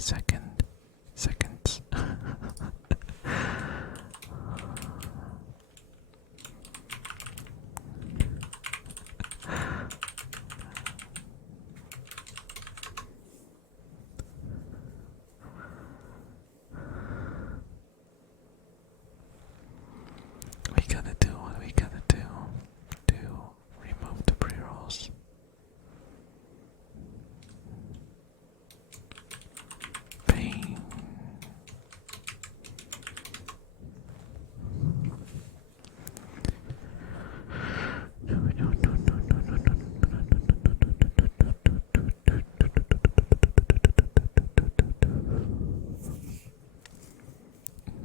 seconds. We gotta do what we gotta do to remove the pre-rolls. Pain.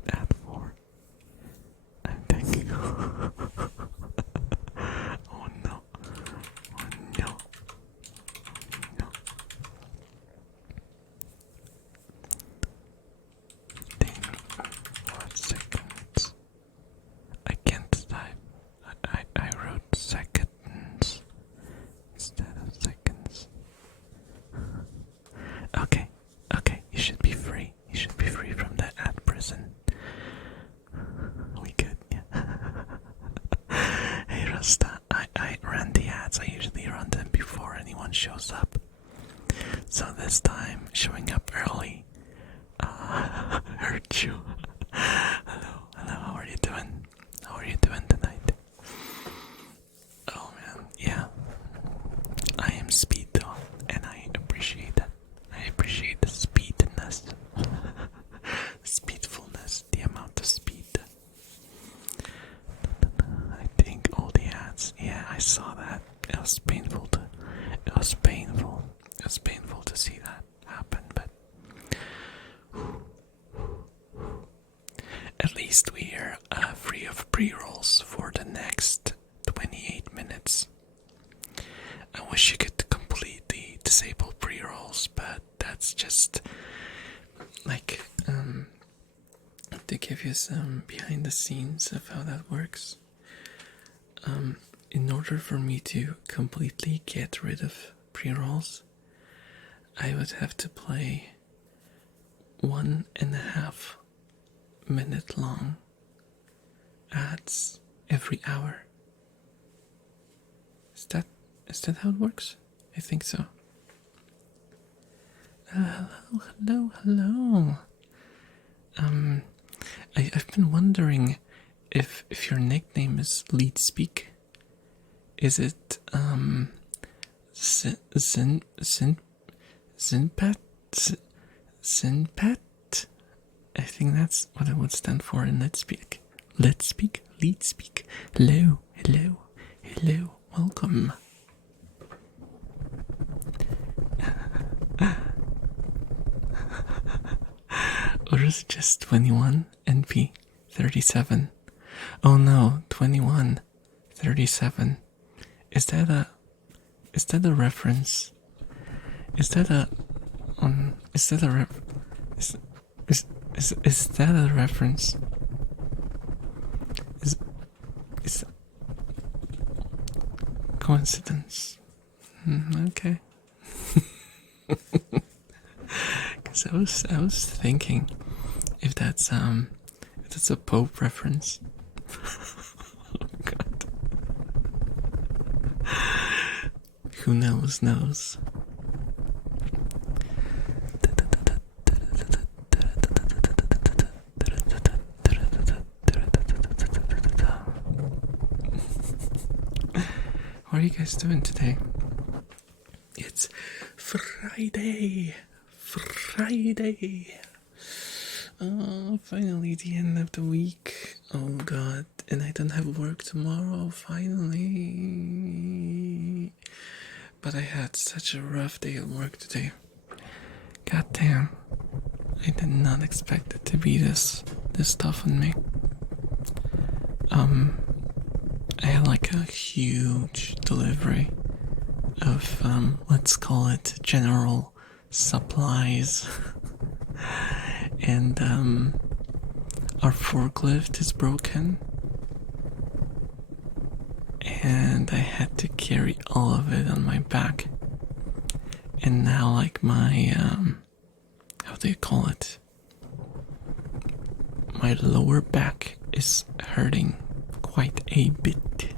Add more. I'm thinking. Oh no. Oh no. No. 10 more seconds. I can't type. I wrote seconds instead of seconds. Okay, you should be free. You should be free from the ad prison. We good, yeah. Hey Rasta, I ran the ads. I usually run them before anyone shows up. So this time, showing up early hurt you. Hello, how are you doing? How are you doing tonight? Oh man, yeah. I am speed though, and I appreciate that. I appreciate the speedness. Speedfulness, the amount of speed. I think all the ads, yeah, I saw that. It was painful to see that happen, but at least we are free of pre-rolls for the next 28 minutes. I wish you could completely disable pre-rolls, but that's just like to give you some behind the scenes of how that works. In order for me to completely get rid of pre-rolls, I would have to play 1.5 minute long ads every hour. Is that how it works? I think so. Hello. I've been wondering if your nickname is Lead Speak. Is it Zinpat? I think that's what it would stand for in Let's Speak. Let's Speak, Lead Speak. Hello, welcome. Or is it just 21 NP 37? Oh no, 21 37. Is that a reference? Is that a reference? Is coincidence? Okay. Because I was thinking if that's a Pope reference. Oh God. Who knows? What are you guys doing today? It's Friday. Oh, finally the end of the week. Oh God, and I don't have work tomorrow, finally. But I had such a rough day at work today. God damn. I did not expect it to be this tough on me. I had like a huge delivery of let's call it general supplies. And our forklift is broken, and I had to carry all of it on my back. And now like my how how do you call it? My lower back is hurting quite a bit.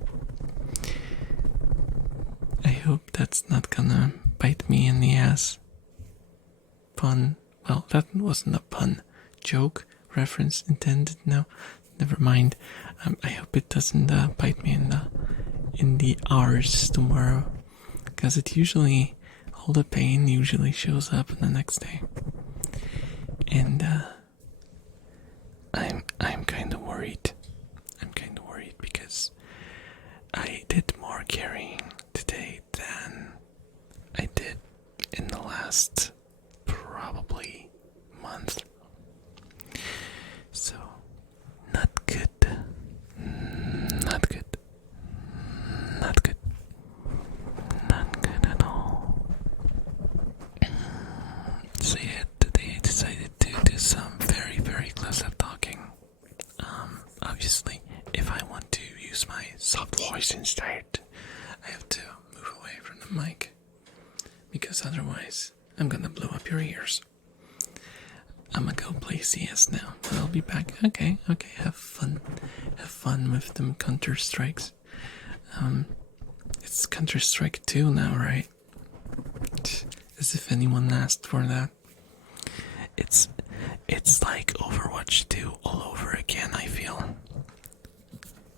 I hope that's not gonna bite me in the ass. Pun. Well, that wasn't a pun. Joke? Reference intended? No, never mind. I hope it doesn't bite me in the arse tomorrow, because all the pain usually shows up the next day, and I'm kind of worried. I'm kind of worried because I did more carrying today than I did in the last probably month. So, not good. Not good. Not good. Not good at all. So yeah, today I decided to do some very, very close-up talking. Obviously, if I want to use my soft voice instead, I have to move away from the mic, because otherwise I'm gonna blow up your ears. I'm gonna go play CS now, but I'll be back. Okay, have fun with them Counter Strikes. It's Counter Strike 2 now, right? As if anyone asked for that. It's like Overwatch 2 all over again, I feel.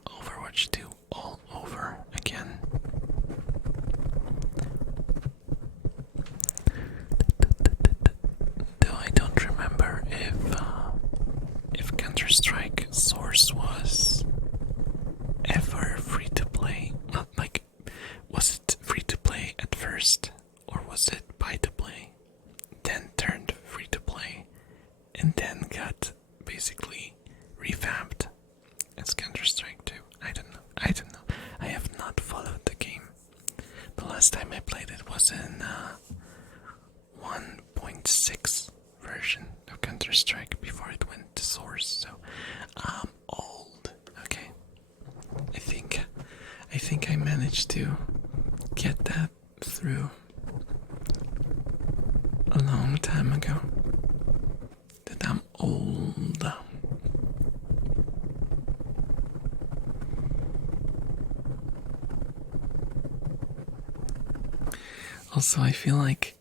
Overwatch 2 all over again. Though I don't remember if Counter-Strike Source was ever free to play. Not like, was it free to play at first, or was it buy to play, then turned free to play, and then got basically revamped as Counter-Strike 2? I don't know. I have not followed the game. The last time I played it was in 1.6 version of Counter-Strike before it went to Source, so I'm old. Okay, I think I managed to get that through a long time ago. That I'm old. Also, I feel like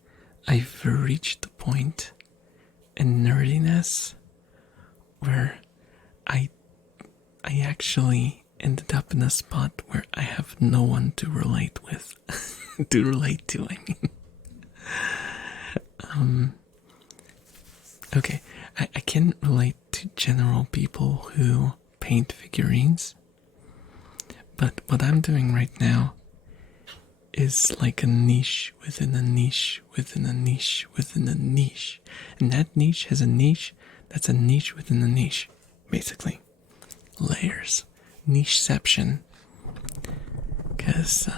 I've reached the point in nerdiness where I actually ended up in a spot where I have no one to relate with. To relate to, I mean. Okay, I can relate to general people who paint figurines, but what I'm doing right now is like a niche within a niche within a niche within a niche, and that niche has a niche that's a niche within a niche, basically. Layers. Nicheception. Because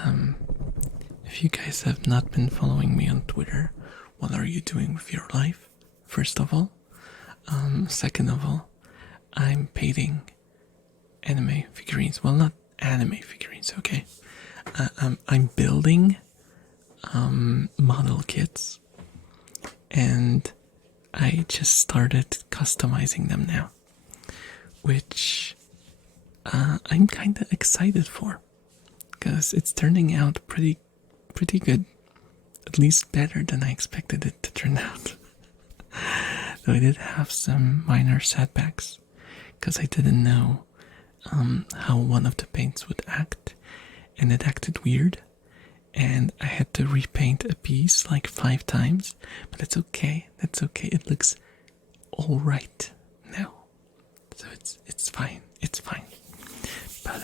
if you guys have not been following me on Twitter, what are you doing with your life? First of all. Second of all, I'm painting anime figurines. Well, not anime figurines, okay? I'm building model kits, and I just started customizing them now, which I'm kind of excited for, because it's turning out pretty good, at least better than I expected it to turn out. Though I did have some minor setbacks, because I didn't know how one of the paints would act, and it acted weird, and I had to repaint a piece like 5 times, but that's okay, it looks alright now, so it's fine, but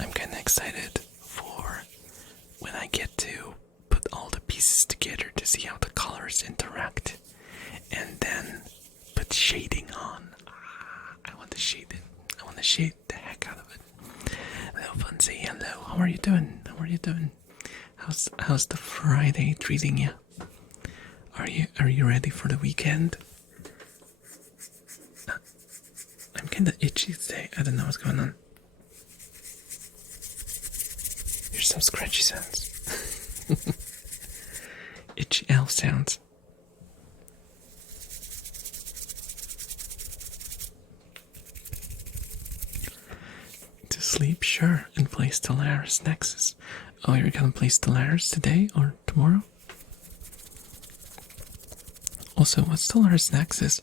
I'm kinda excited for when I get to put all the pieces together to see how the colors interact, and then put shading on. I want to shade it. I want to shade the heck out of it. Hello, Fancy. Hello. How are you doing? How's the Friday treating you? Are you ready for the weekend? I'm kinda itchy today. I don't know what's going on. Here's some scratchy sounds. Itchy elf sounds. sleep, sure, and play Stellaris Nexus. Oh, you're gonna play Stellaris today or tomorrow? Also, what's Stellaris Nexus?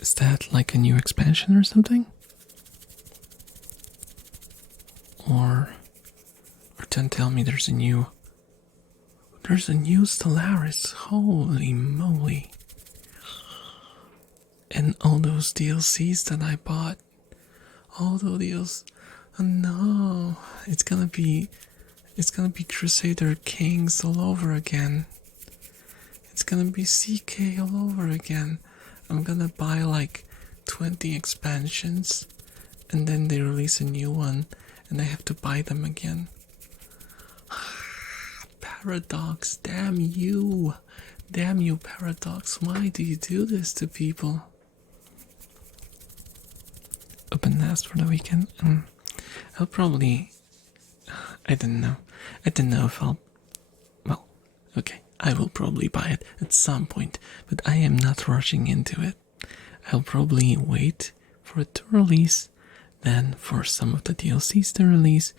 Is that like a new expansion or something? Or don't tell me there's a new Stellaris. Holy moly. And all those DLCs that I bought. All those deals. Oh no. It's gonna be Crusader Kings all over again. It's gonna be CK all over again. I'm gonna buy like 20 expansions and then they release a new one and I have to buy them again. Paradox, damn you. Damn you, Paradox. Why do you do this to people? Open nest for the weekend. I'll probably... I don't know. I don't know if I'll... Well, okay. I will probably buy it at some point, but I am not rushing into it. I'll probably wait for it to release, then for some of the DLCs to release,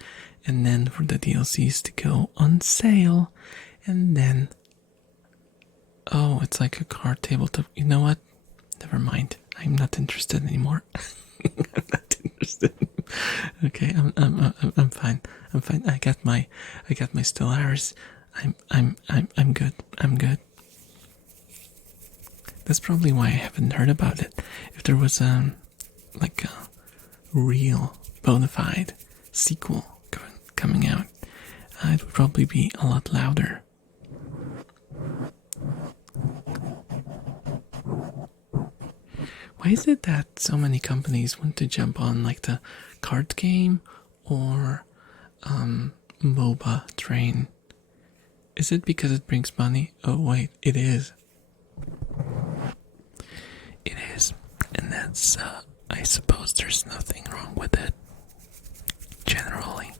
and then for the DLCs to go on sale, and then... Oh, it's like a card tabletop. You know what? Never mind. I'm not interested anymore. I'm not interested. Okay, I'm fine. I'm fine. I got my Stellaris. I'm good. I'm good. That's probably why I haven't heard about it. If there was like a real bona fide sequel coming out, it would probably be a lot louder. Why is it that so many companies want to jump on like the card game or MOBA train? Is it because it brings money? Oh wait, it is. It is. And that's, I suppose there's nothing wrong with it. Generally.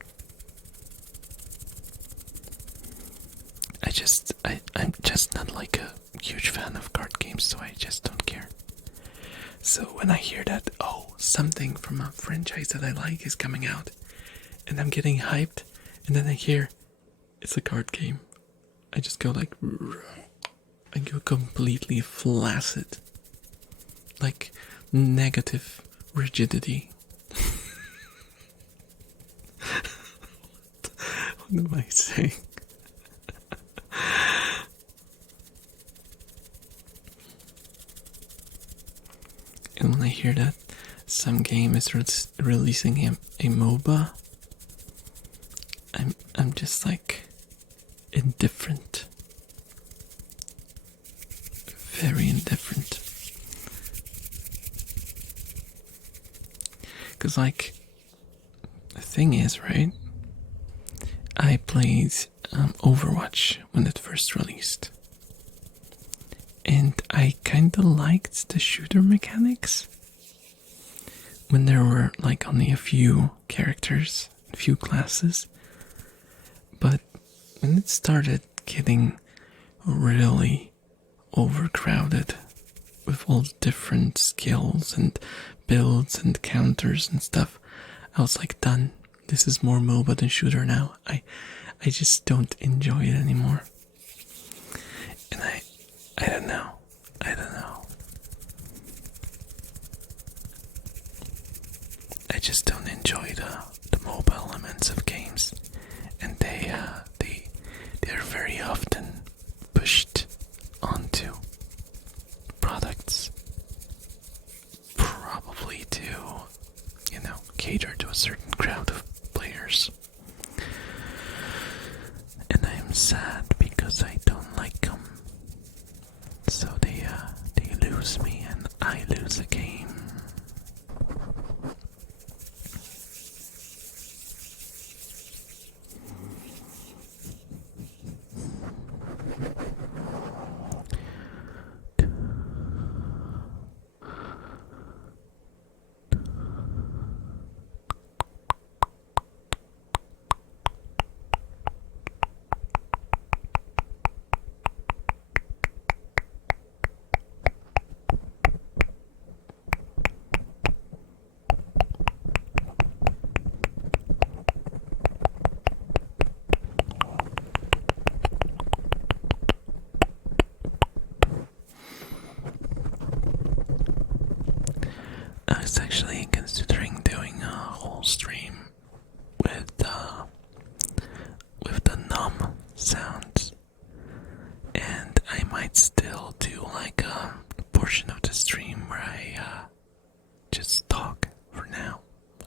I'm just not like a huge fan of card games, so I just don't care. So when I hear that, oh, something from a franchise that I like is coming out, and I'm getting hyped, and then I hear it's a card game, I just go like, I go completely flaccid. Like negative rigidity. What am I saying? And when I hear that some game is releasing a MOBA, I'm just like indifferent. Very indifferent. Because like, the thing is, right? I played Overwatch when it first released. And I kinda liked the shooter mechanics. When there were like only a few characters, a few classes. But when it started getting really overcrowded with all the different skills and builds and counters and stuff, I was like, done. This is more MOBA than shooter now. I just don't enjoy it anymore. And I don't know. I just don't enjoy the mobile elements of games, and they're very often pushed onto products, probably to, cater to a certain crowd of players. And I am sad because I don't like them. So they lose me and I lose a game. was actually considering doing a whole stream with the numb sounds, and I might still do like a portion of the stream where I just talk for now,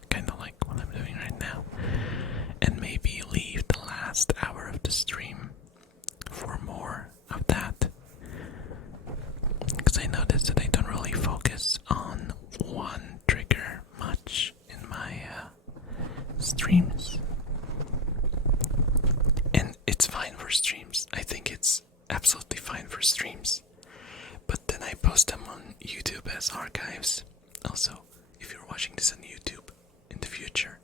kind of like what I'm doing right now, and maybe leave the last hour of the stream for more of that, because I noticed that I don't really focus on one trigger much in my streams. And it's fine for streams. I think it's absolutely fine for streams. But then I post them on YouTube as archives. Also, if you're watching this on YouTube in the future,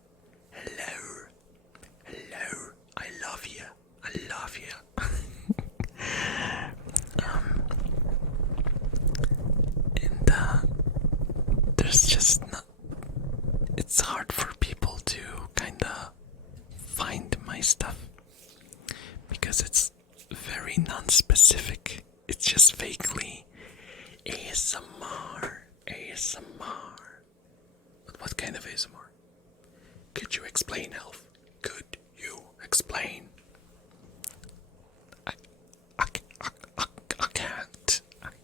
hello. Hello. I love you. I love you. There's just not. It's hard for people to kinda find my stuff because it's very non-specific. It's just vaguely ASMR. But what kind of ASMR? Could you explain, Elf? Could you explain? I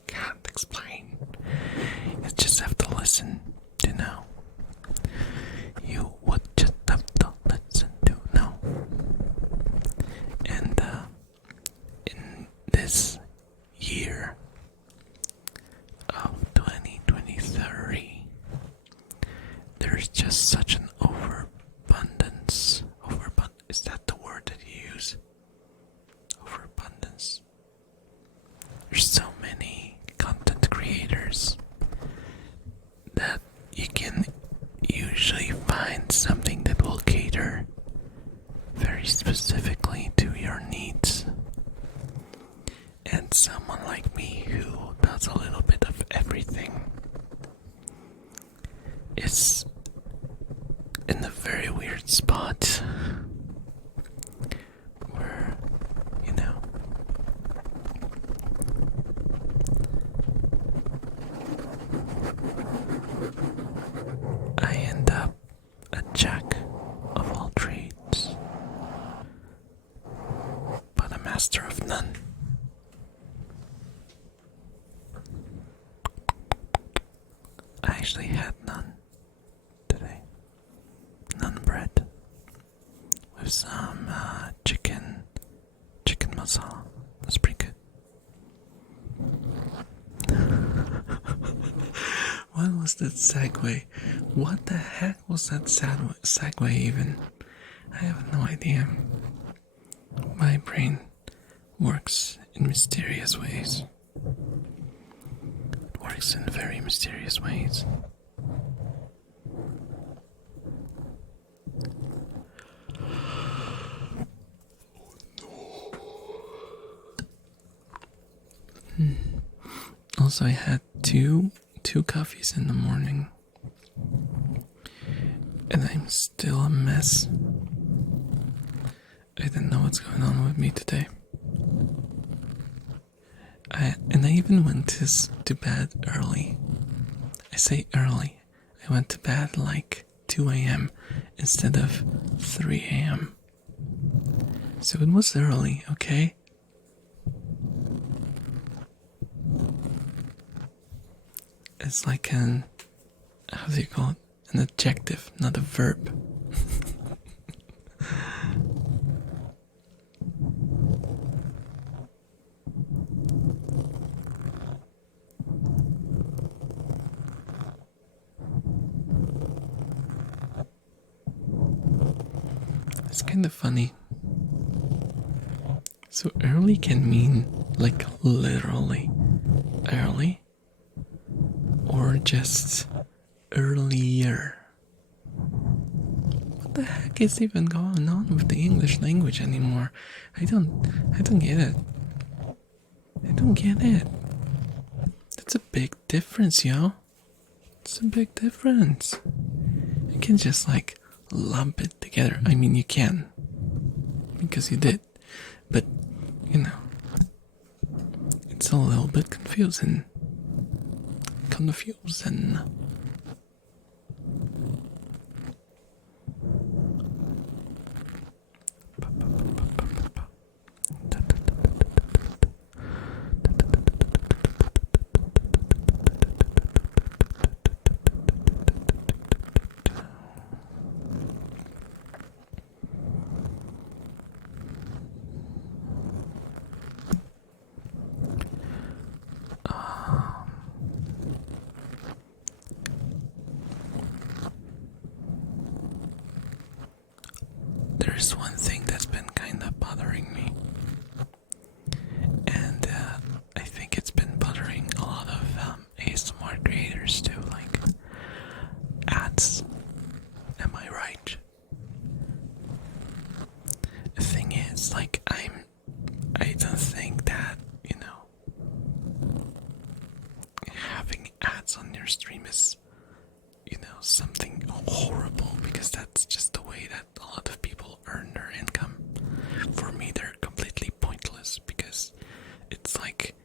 can't explain. You just have to listen to know. You would just have to listen to know. And in this year of 2023, there's just such an overabundance. Is that the word that you use? Overabundance. There's so many content creators that you can usually find something that will cater very specifically to your needs. And someone like me who does a little bit of everything is in a very weird spot where, I end up a jack of all trades, but a master of none. I actually had none today. None bread with some chicken masala. That's pretty good. What was that segue? What the heck was that segue even? I have no idea. My brain works in mysterious ways. It works in very mysterious ways. Also, I had two coffees in the morning, and I'm still a mess. I don't know what's going on with me today. I even went to bed early. I say early. I went to bed like 2 a.m. instead of 3 a.m. So it was early, okay? It's like how do you call it? An adjective, not a verb. It's kind of funny. So early can mean like literally early, or just earlier. What the heck is even going on with the English language anymore? I don't get it. I don't get it. That's a big difference, yo. It's a big difference. You can just like lump it together. I mean, you can, because you did, but it's a little bit confusing. there's one thing that's been kind of bothering me, and I think it's been bothering a lot of ASMR creators too, like ads. Am I right? The thing is, like, I don't think that, having ads on your stream is, something horrible, because that's just the way that a lot of people earn their income. For me, they're completely pointless, because it's like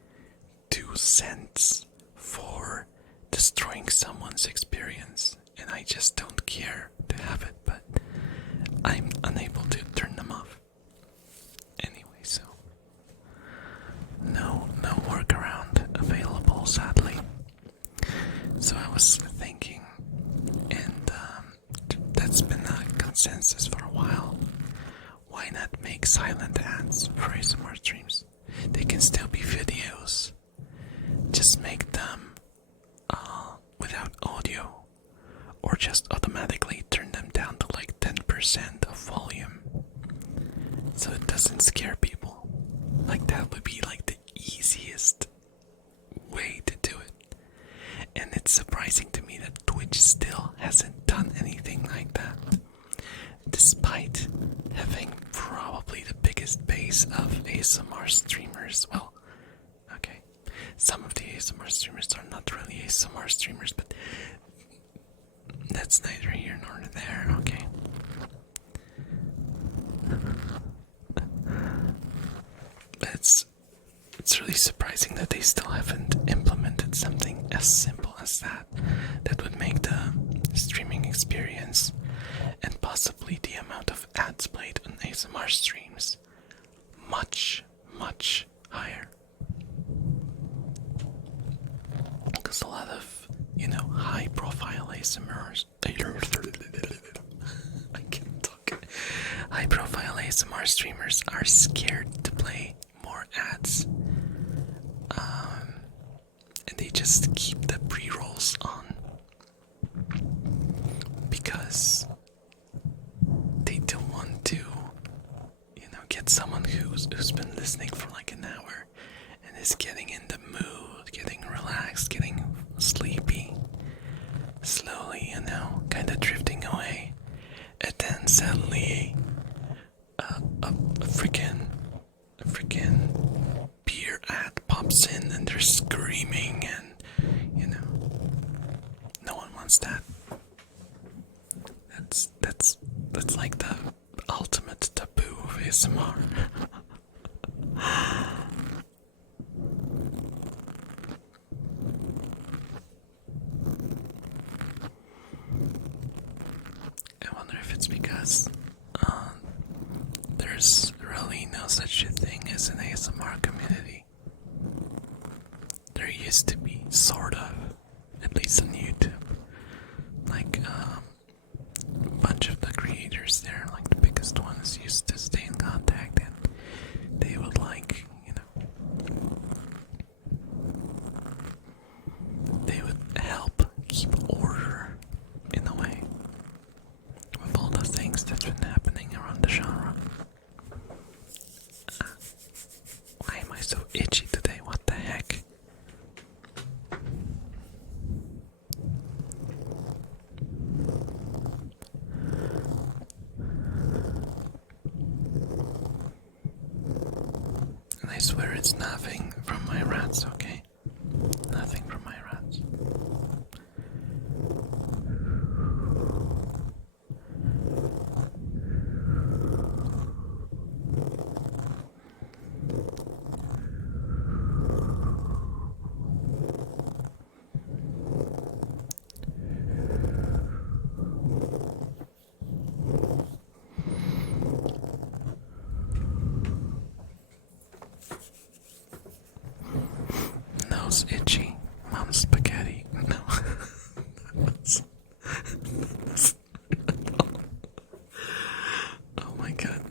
2 cents for destroying someone's experience, and I just don't care to have it, but I'm unable to turn them off. Anyway, so no workaround available, sadly. So I was thinking, and that's been a consensus for a while. Why not make silent ads for ASMR streams? They can still be videos. Just make them without audio, or just automatically turn them down to like 10% of volume, so it doesn't scare people. Like, that would be like the easiest way to do it. And it's surprising to me that Twitch still hasn't done anything like that, despite having probably the biggest base of ASMR streamers. Well, okay, some of the ASMR streamers are not really ASMR streamers, but that's neither here nor there, okay? But it's really surprising that they still haven't implemented something as simple as that, that would make the streaming experience and possibly the amount of ads played on ASMR streams much higher. Because a lot of, high profile ASMRs, I can't talk. High profile ASMR streamers are scared to play more ads. And they just keep the pre-rolls on, because they don't want to, get someone who's been listening for like an hour and is getting in the mood, getting relaxed, getting sleepy, slowly, kind of drifting away, and then suddenly a freaking beer ad pops in and they're screaming, and no one wants that. That's like the ultimate taboo of ASMR. I wonder if it's because there's really no such a thing as an ASMR community. There used to be, sort of, at least on YouTube. Like, a bunch of the creators there, like the biggest ones, used to stay in contact, and they would they would help keep order, in a way, with all the things that's been happening around the genre. Why am I so itchy today? What the heck? And I swear it's nothing from my rats, okay? Nothing from my rats. Nose itchy. Mom's spaghetti. No. Oh my god.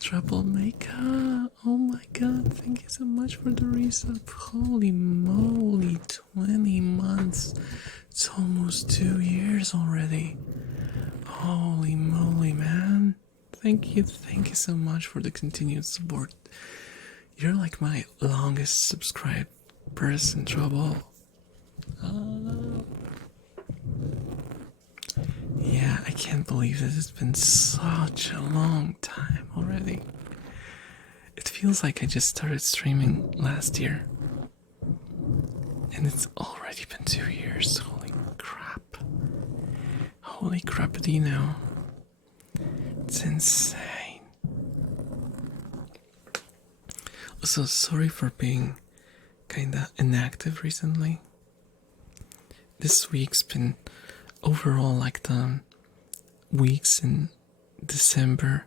Troublemaker. Oh my god. Thank you so much for the resub. Holy moly. 20 months. It's almost 2 years already. Holy moly, man. thank you so much for the continued support. You're like my longest subscribed person, Trouble. Yeah, I can't believe that it's been such a long time already. It feels like I just started streaming last year. And it's already been 2 years. Holy crap. Holy crappadino. It's insane. Also, sorry for being kinda inactive recently. This week's been overall like the weeks in December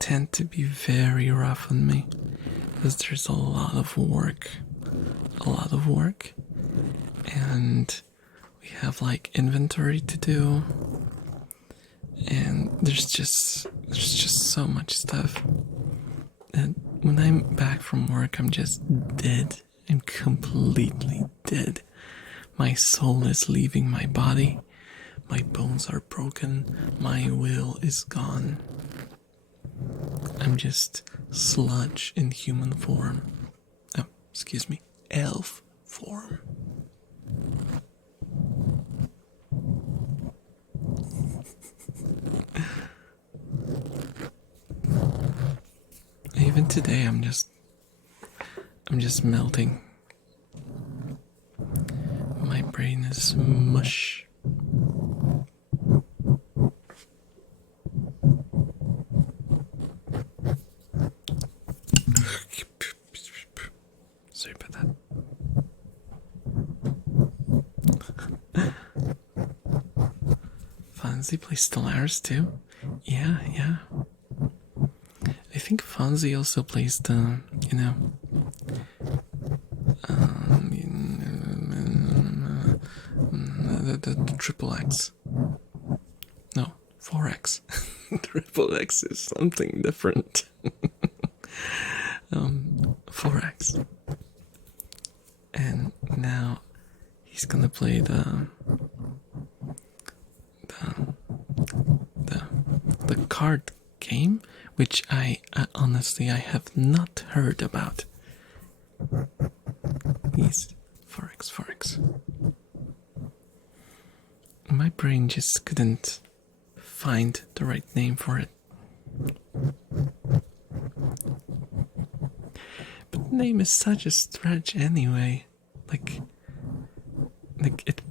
tend to be very rough on me because there's a lot of work, and we have like inventory to do, and there's just so much stuff. And when I'm back from work, I'm just dead. I'm completely dead. My soul is leaving my body. My bones are broken. My will is gone. I'm just sludge in human form. Oh, excuse me, elf form. Even today, I'm just melting. My brain is mush. Sorry about that. Fonzie plays Stellaris too? Yeah. I think Fonzie also plays the, the triple X. No, 4X. Triple X is something different. 4X. And now he's gonna play the card game, which I honestly I have not heard about. He's 4X. My brain just couldn't find the right name for it. But the name is such a stretch anyway. Like it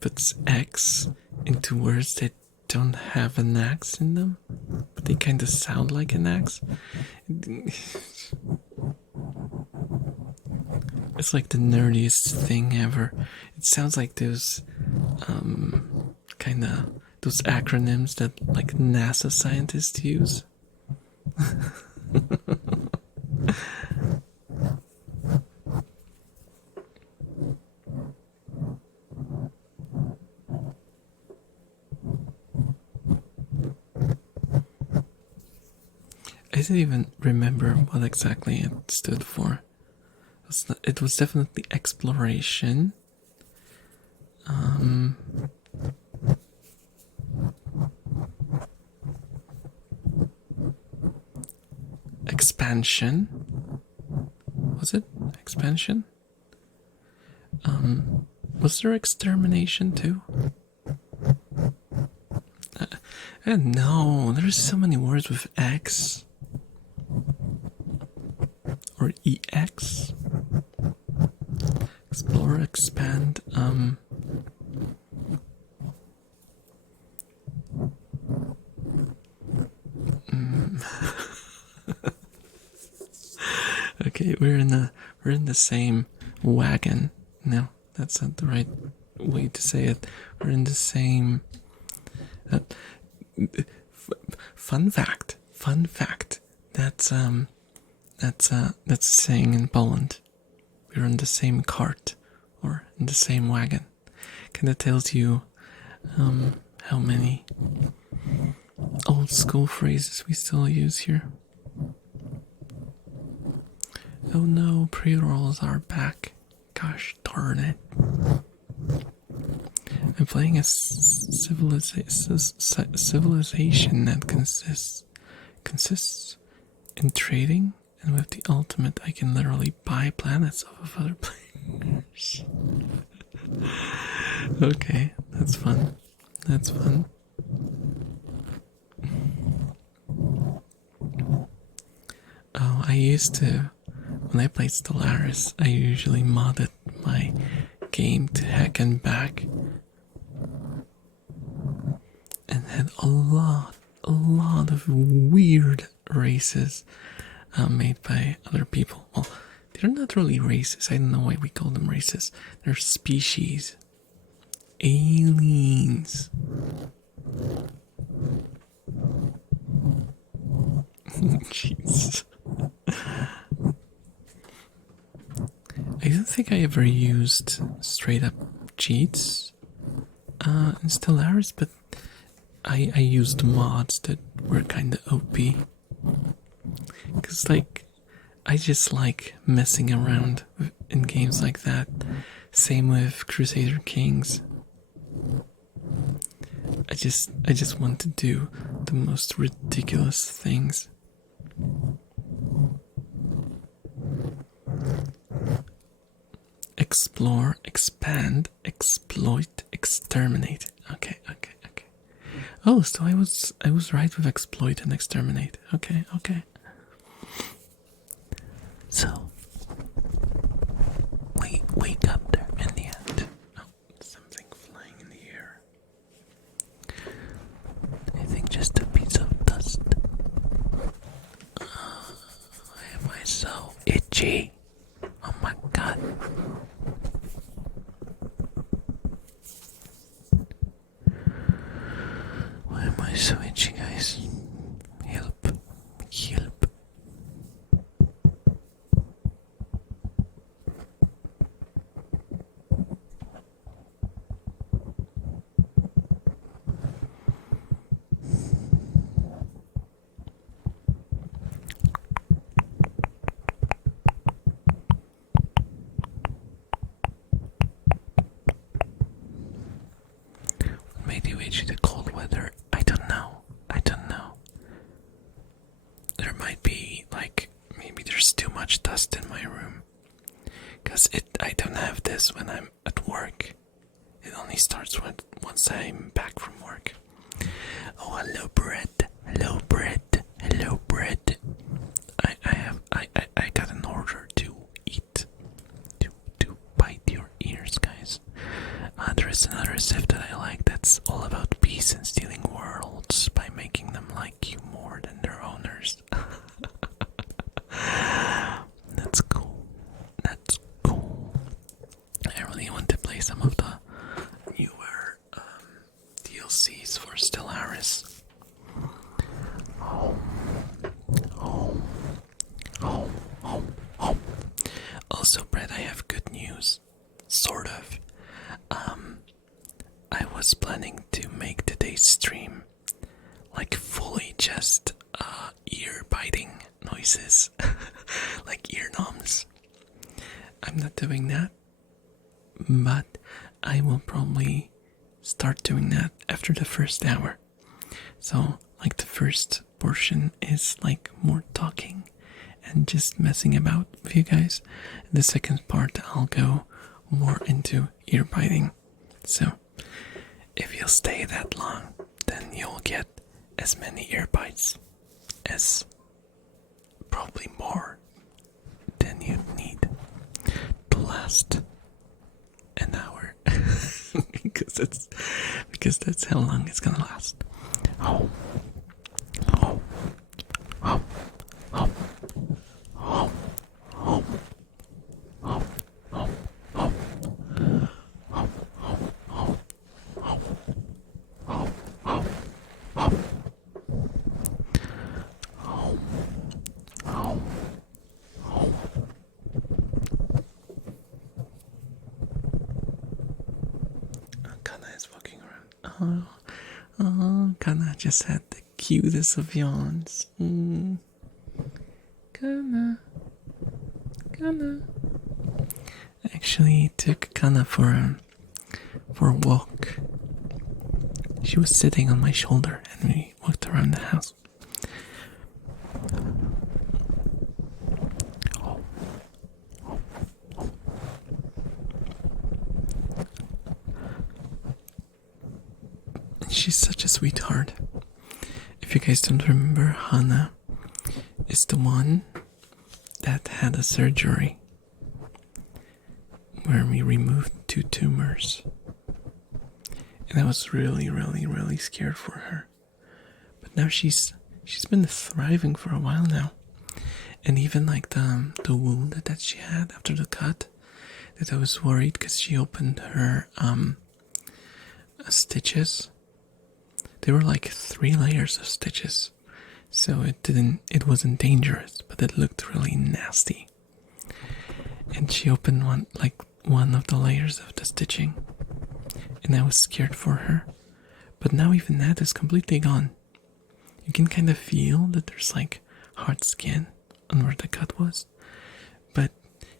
puts X into words that don't have an X in them, but they kind of sound like an X. It's like the nerdiest thing ever. It sounds like those those acronyms that like NASA scientists use. I didn't even remember what exactly it stood for. It was definitely exploration. Expansion. Was it expansion? Was there extermination too? No, there's so many words with X. Or EX. Explore, expand, Okay, we're in the same wagon. No, that's not the right way to say it. We're in the same fun fact. That's a saying in Poland. We're in the same cart or in the same wagon. Kinda tells you how many old school phrases we still use here. Oh no, pre-rolls are back. Gosh darn it. I'm playing a civilization that consists consists in trading, and with the ultimate I can literally buy planets off of other players. Okay, that's fun. That's fun. Oh, I used to, when I played Stellaris, I usually modded my game to heck and back. And had a lot of weird races made by other people. Well, they're not really races. I don't know why we call them races. They're species. Aliens. Jeez. I don't think I ever used straight up cheats in Stellaris, but I used mods that were kinda OP. Cause like, I just like messing around in games like that. Same with Crusader Kings. I just want to do the most ridiculous things. Explore, expand, exploit, exterminate. Okay. Oh, so I was right with exploit and exterminate. Okay. So we got there in the end. Oh, something flying in the air. I think just a piece of dust. Why am I so itchy? Oh my god. Why am I so itchy, guys? Help. Made you itchy the cold weather? I don't know. There might be, like, maybe there's too much dust in my room. Cause I don't have this when I'm at work. It only starts once I'm back from work. Oh, hello bread. I got an order to eat. To bite your ears, guys. There is another recipe that I like that's all about peace and stealing worlds by making them like you more than their owners. That's cool. I really want to play some of the newer DLCs for Stellaris. Also, Brett, I have good news. Sort of. I was planning to make today's stream like fully just ear biting noises, like ear noms. I'm not doing that, but I will probably start doing that after the first hour. So, like, the first portion is like more talking and just messing about with you guys. The second part, I'll go more into ear biting. So, if you'll stay that long, then you'll get as many ear bites as probably more than you need to last an hour. because that's how long it's gonna last. Kana is walking around. Oh, Kana just had the cutest of yawns. Kana. I actually took Kana for a walk. She was sitting on my shoulder and we walked around the house. She's such a sweetheart. If you guys don't remember, Hannah is the one that had a surgery where we removed 2 tumors. And I was really, really, really scared for her. But now she's been thriving for a while now. And even like the wound that she had after the cut, that I was worried because she opened her stitches. They were like 3 layers of stitches. So it wasn't dangerous, but it looked really nasty. And she opened one of the layers of the stitching. And I was scared for her. But now even that is completely gone. You can kind of feel that there's like hard skin on where the cut was. But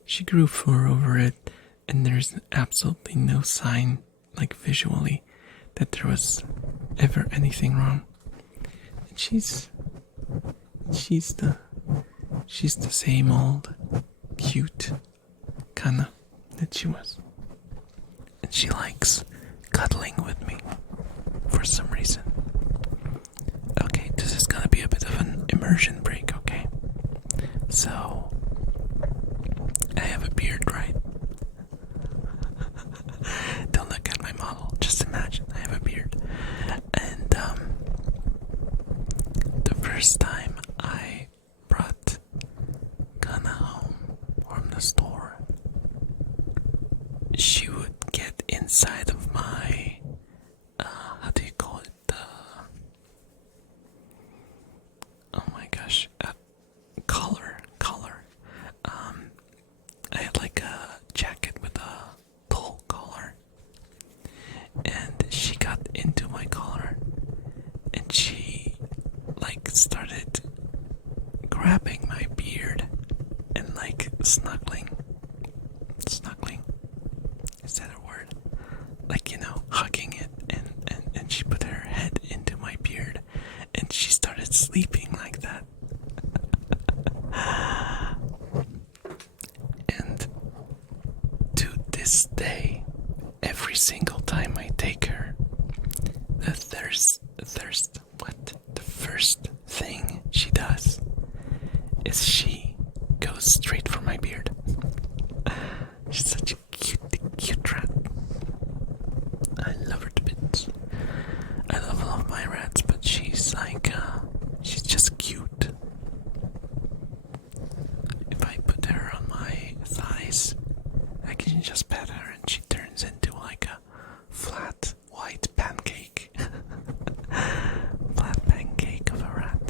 she grew fur over it, and there's absolutely no sign, like visually, that there was ever anything wrong. And she's the same old cute Kana that she was. And she likes cuddling with me for some reason. Okay, this is gonna be a bit of an immersion break, okay? So I have a beard, right? Don't look at my model, just imagine I have a beard. And the first time I brought Kana home from the store, she would get inside of my how do you call it? Oh my gosh, collar. I had like a jacket with a pull collar, and she got into my collar, and she like started grabbing my beard and like snuggling. Is that a word? Like, hugging it, and she put her head into my beard, and she started sleeping like that. And to this day, every single time I take her, the first thing she does is she goes straight for my beard. She's such a cute rat. I love her to bits. I love all of my rats, but she's like, she's just cute. If I put her on my thighs, I can just pet her and she turns into like a flat white pancake. Flat pancake of a rat.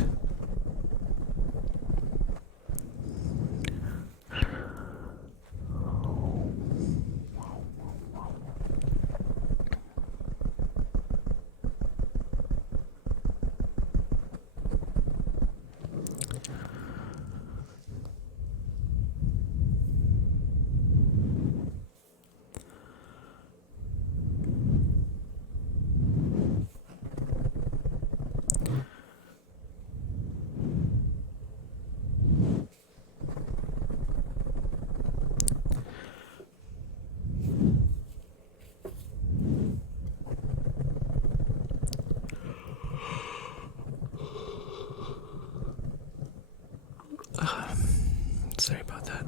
Sorry about that.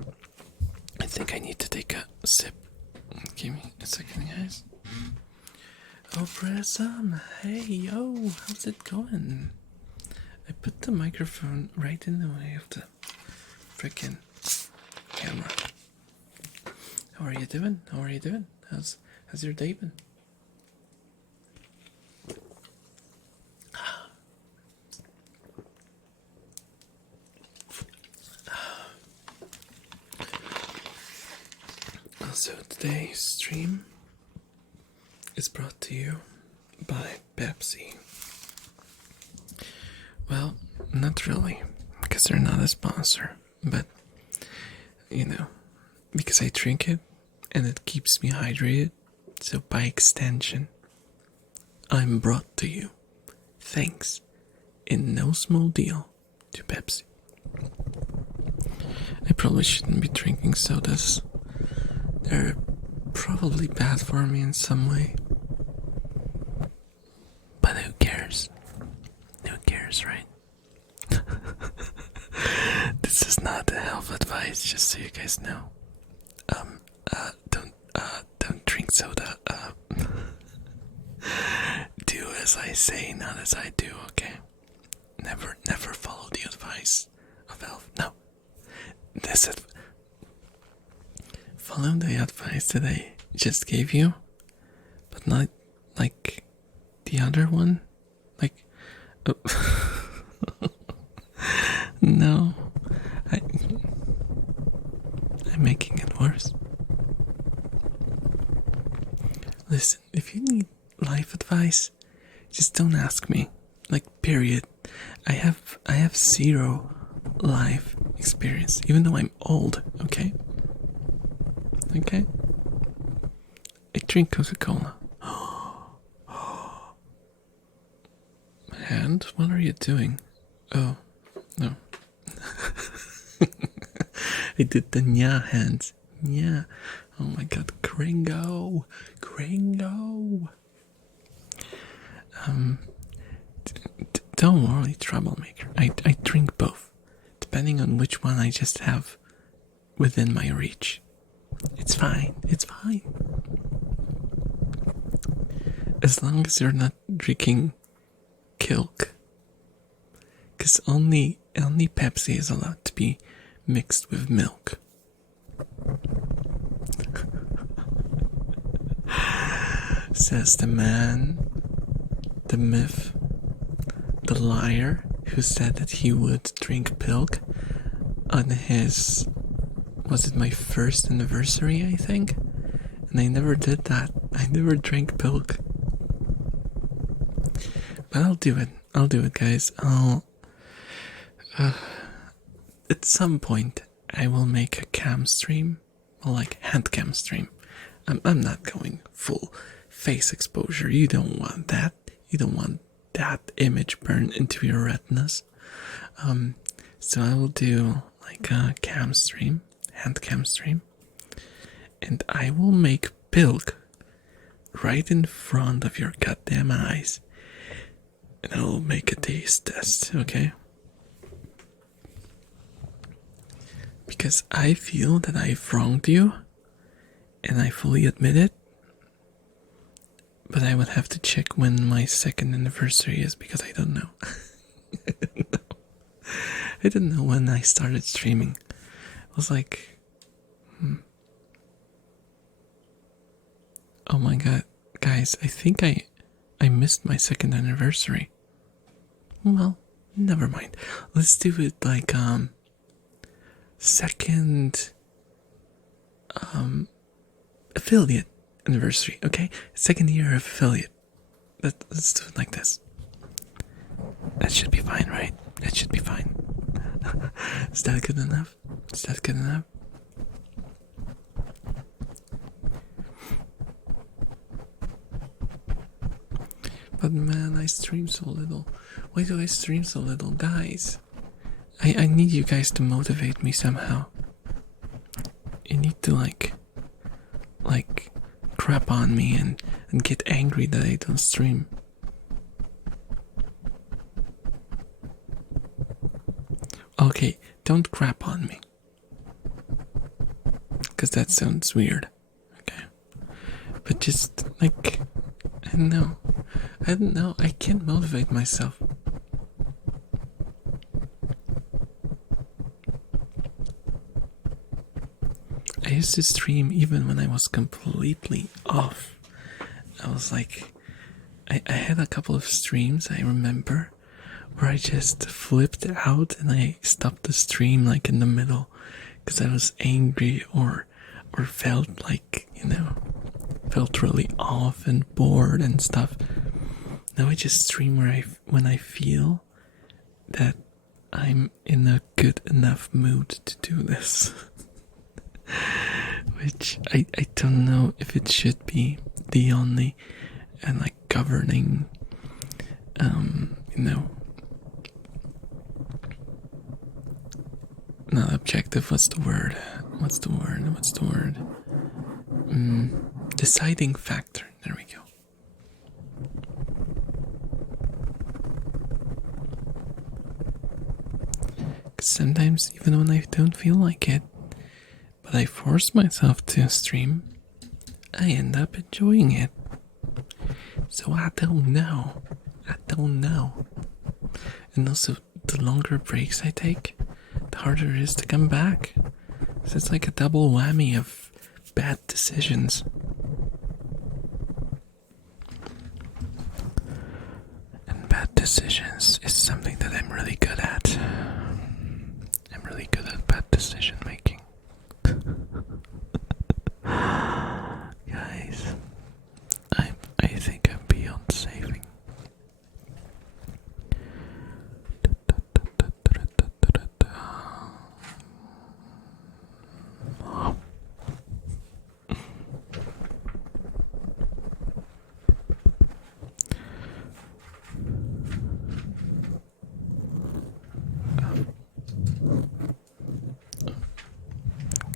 I think I need to take a sip. Give me a second, guys. Oh, Prism. Hey, yo. How's it going? I put the microphone right in the way of the freaking camera. How are you doing? How's your day been? So today's stream is brought to you by Pepsi. Well, not really, because they're not a sponsor, but because I drink it and it keeps me hydrated, so by extension, I'm brought to you thanks in no small deal to Pepsi. I probably shouldn't be drinking sodas. They're probably bad for me in some way. But ears, right? This is not a health advice, just so you guys know. Don't drink soda. Do as I say, not as I do, okay? Never follow the advice of health. No. Follow the advice that I just gave you, but not like the other one. Like, no, I'm making it worse. Listen, if you need life advice, just don't ask me. Like, period. I have zero life experience, even though I'm old. Okay. Okay. I drink Coca-Cola. And what are you doing? Oh, no. I did the nya hands. Yeah. Oh my god, Gringo. Don't worry, troublemaker. I drink both, depending on which one I just have within my reach. It's fine. As long as you're not drinking Kilk. Because only Pepsi is allowed to be mixed with milk. Says the man, the myth, the liar who said that he would drink Pilk on his, was it my first anniversary, I think? And I never did that. I never drank Pilk. But I'll do it, guys. At some point, I will make a cam stream, or like hand cam stream. I'm not going full face exposure. You don't want that. You don't want that image burned into your retinas. So I will do like a cam stream, hand cam stream, and I will make Pilk right in front of your goddamn eyes. And I'll make a taste test, okay? Because I feel that I've wronged you, and I fully admit it. But I would have to check when my second anniversary is, because I don't know. I didn't know when I started streaming. It was like, oh my god, guys, I think I missed my second anniversary. Well, never mind. Let's do it like second affiliate anniversary, okay? Second year of affiliate. Let's do it like this. That should be fine, right? That should be fine. Is that good enough? Is that good enough? But man, I stream so little. Why do I stream so little, guys? I need you guys to motivate me somehow. You need to like crap on me and get angry that I don't stream. Okay, don't crap on me. Because that sounds weird. Okay. But just like, I don't know. I can't motivate myself. I used to stream even when I was completely off. I was like, I had a couple of streams, I remember, where I just flipped out and I stopped the stream like in the middle because I was angry or felt like, felt really off and bored and stuff. Now I just stream when I feel that I'm in a good enough mood to do this. Which I don't know if it should be the only and like governing not objective, what's the word? Deciding factor. There we go. 'Cause sometimes, even when I don't feel like it, but I force myself to stream, I end up enjoying it. So I don't know. I don't know. And also, the longer breaks I take, the harder it is to come back. So it's like a double whammy of bad decisions. And bad decisions is something that I'm really good at. I'm really good at bad decision making. Guys, I think I'm beyond saving.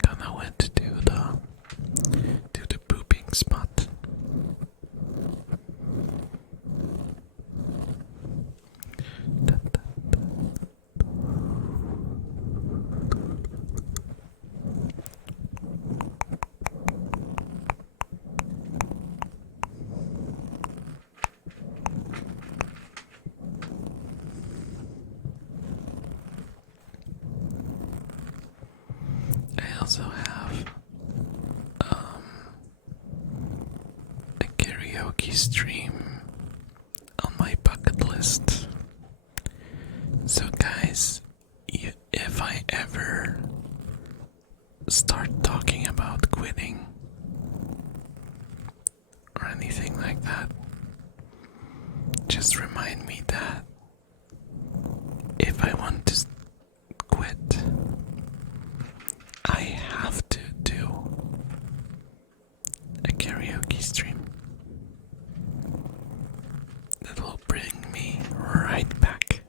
Kinda went to do the pooping spot. I also have a karaoke stream on my bucket list. So guys, if I ever start talking about quitting or anything like that, just remind me that if I want to quit, I have to do a karaoke stream that will bring me right back.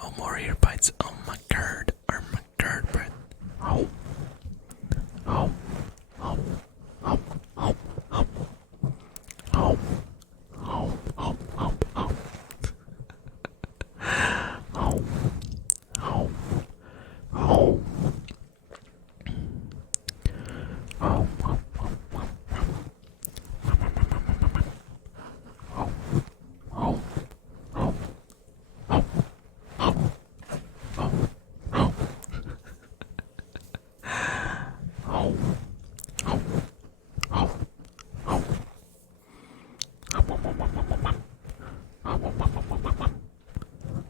Oh, more earbuds. Oh my god. Oh my god, Brett. Oh. Oh. Oh. Oh. Oh. Oh. Oh. Oh. Oh. Oh. Oh.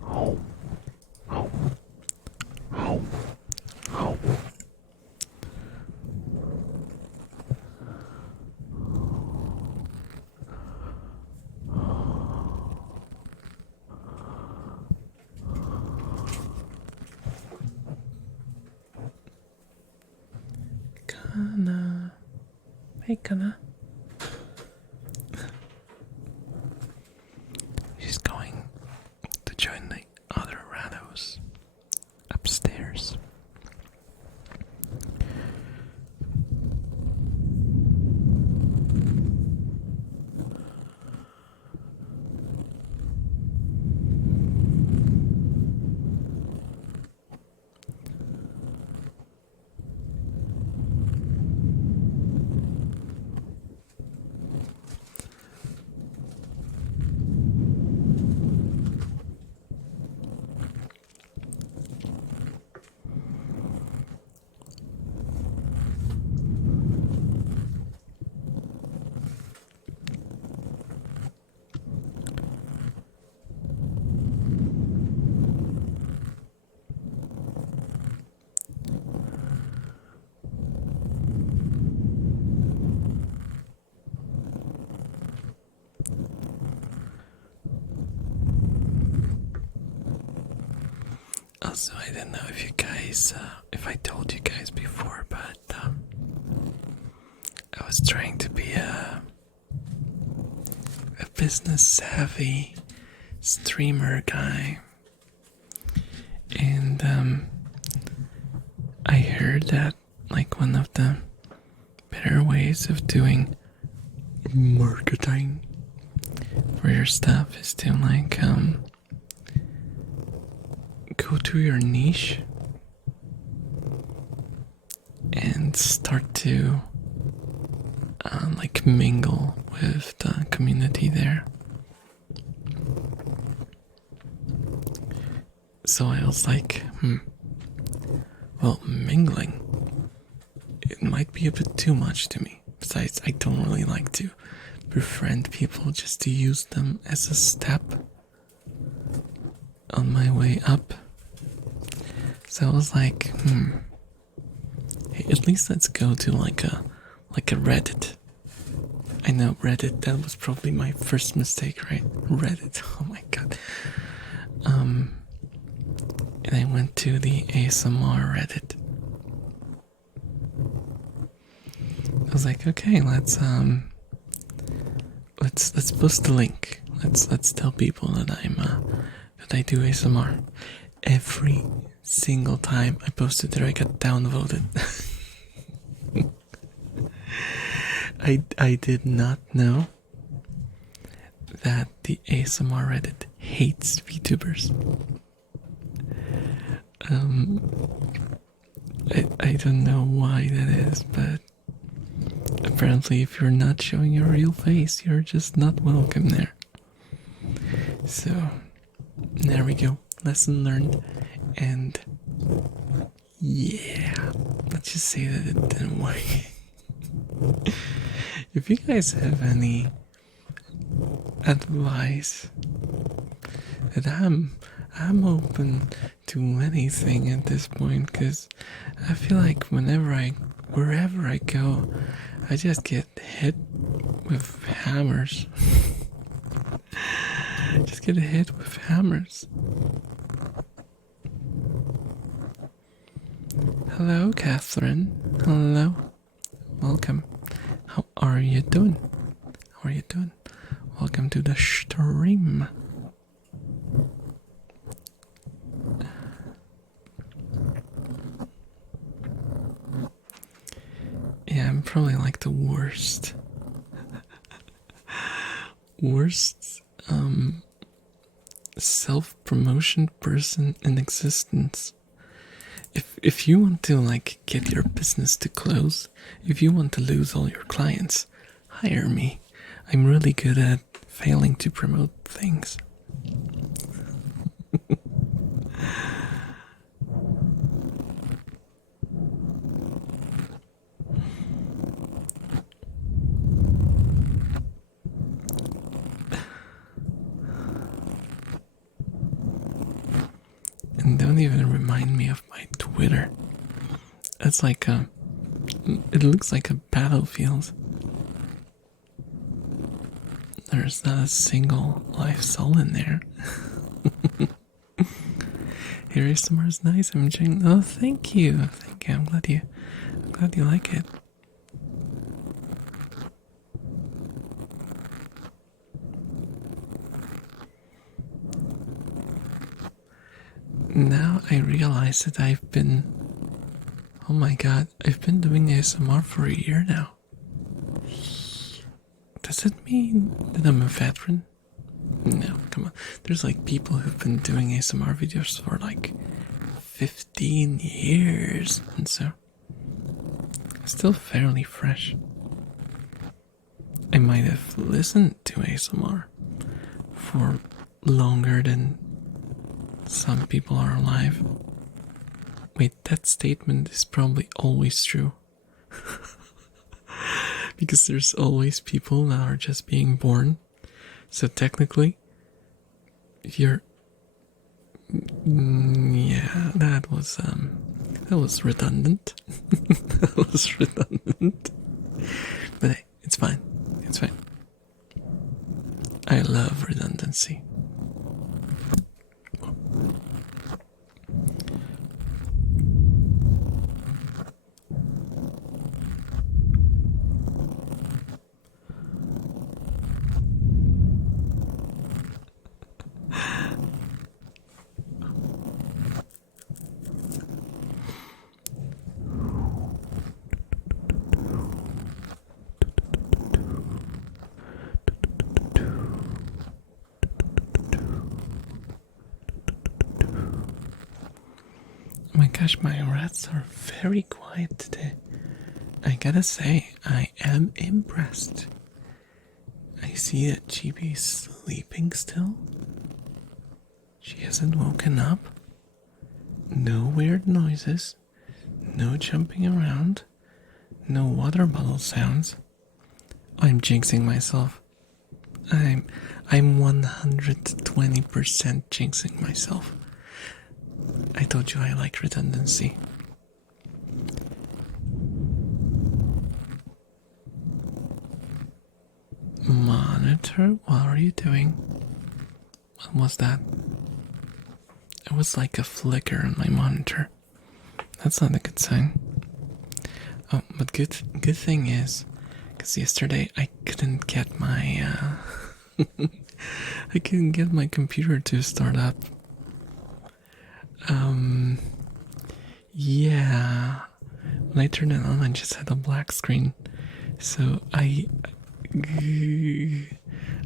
Oh. Oh. Oh. Oh. Kana. Hey, Kana. She's going to join the other Ranos upstairs. Also, I don't know if you guys, if I told you guys before, but I was trying to be a business savvy streamer guy, and I heard that like one of the better ways of doing marketing for your stuff is to like go to your niche and start to like mingle with the community there. So I was like, well, mingling, it might be a bit too much to me. Besides, I don't really like to befriend people just to use them as a step on my way up. So I was like, hey, at least let's go to like a Reddit. I know Reddit, that was probably my first mistake, right? Reddit, oh my god. And I went to the ASMR Reddit. I was like, okay, let's post the link. Let's tell people that that I do ASMR. Every single time I posted there, I got downvoted. I did not know that the ASMR Reddit hates VTubers. I don't know why that is, but apparently if you're not showing your real face, you're just not welcome there. So, there we go. Lesson learned. And yeah, let's just say that it didn't work. If you guys have any advice, that I'm open to anything at this point, because I feel like wherever I go, I just get hit with hammers. Just get hit with hammers. Hello, Catherine. Hello. Welcome. How are you doing? How are you doing? Welcome to the stream. Yeah, I'm probably like the worst self-promotion person in existence. If you want to like get your business to close, if you want to lose all your clients, hire me. I'm really good at failing to promote things. And don't even remind me of my Twitter. It's like it looks like a battlefield. There's not a single live soul in there. Here is Summer's nice. I'm enjoying. Oh, thank you. Thank you. I'm glad you like it. Now I realize that I've been doing ASMR for a year now. Does it mean that I'm a veteran? No, come on. There's like people who've been doing ASMR videos for like 15 years, and so still fairly fresh. I might have listened to ASMR for longer than some people are alive. Wait, that statement is probably always true. Because there's always people that are just being born. So technically, you're... yeah, that was redundant. That was redundant. But hey, it's fine. It's fine. I love redundancy. gosh, my rats are very quiet today. I gotta say, I am impressed. I see that Chibi's sleeping still. She hasn't woken up. No weird noises. No jumping around. No water bottle sounds. I'm jinxing myself. I'm 120% jinxing myself. I told you I like redundancy. Monitor, what are you doing? What was that? It was like a flicker on my monitor. That's not a good sign. Oh, but good thing is, because yesterday I couldn't get my I couldn't get my computer to start up. Yeah. When I turned it on, I just had a black screen. So I'm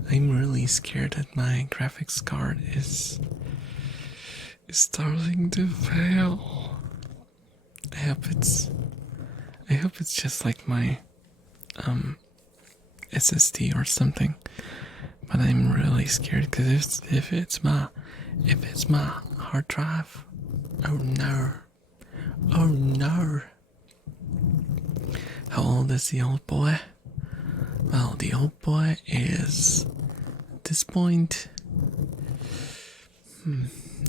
really scared that my graphics card is starting to fail. I hope it's just like my SSD or something. But I'm really scared because if it's my hard drive, oh no. Oh no. How old is the old boy? Well, the old boy is, at this point,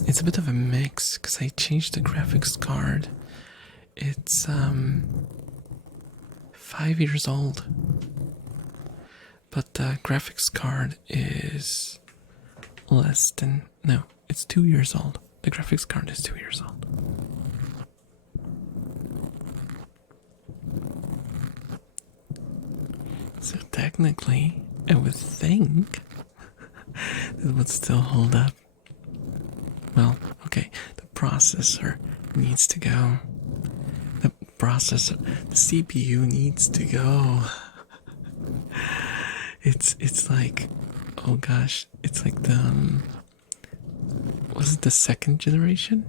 it's a bit of a mix because I changed the graphics card. It's 5 years old, but the graphics card is it's 2 years old. The graphics card is 2 years old. So technically, I would think it would still hold up. Well, okay, the processor needs to go. The CPU needs to go. It's like, oh gosh, it's like the was it the second generation?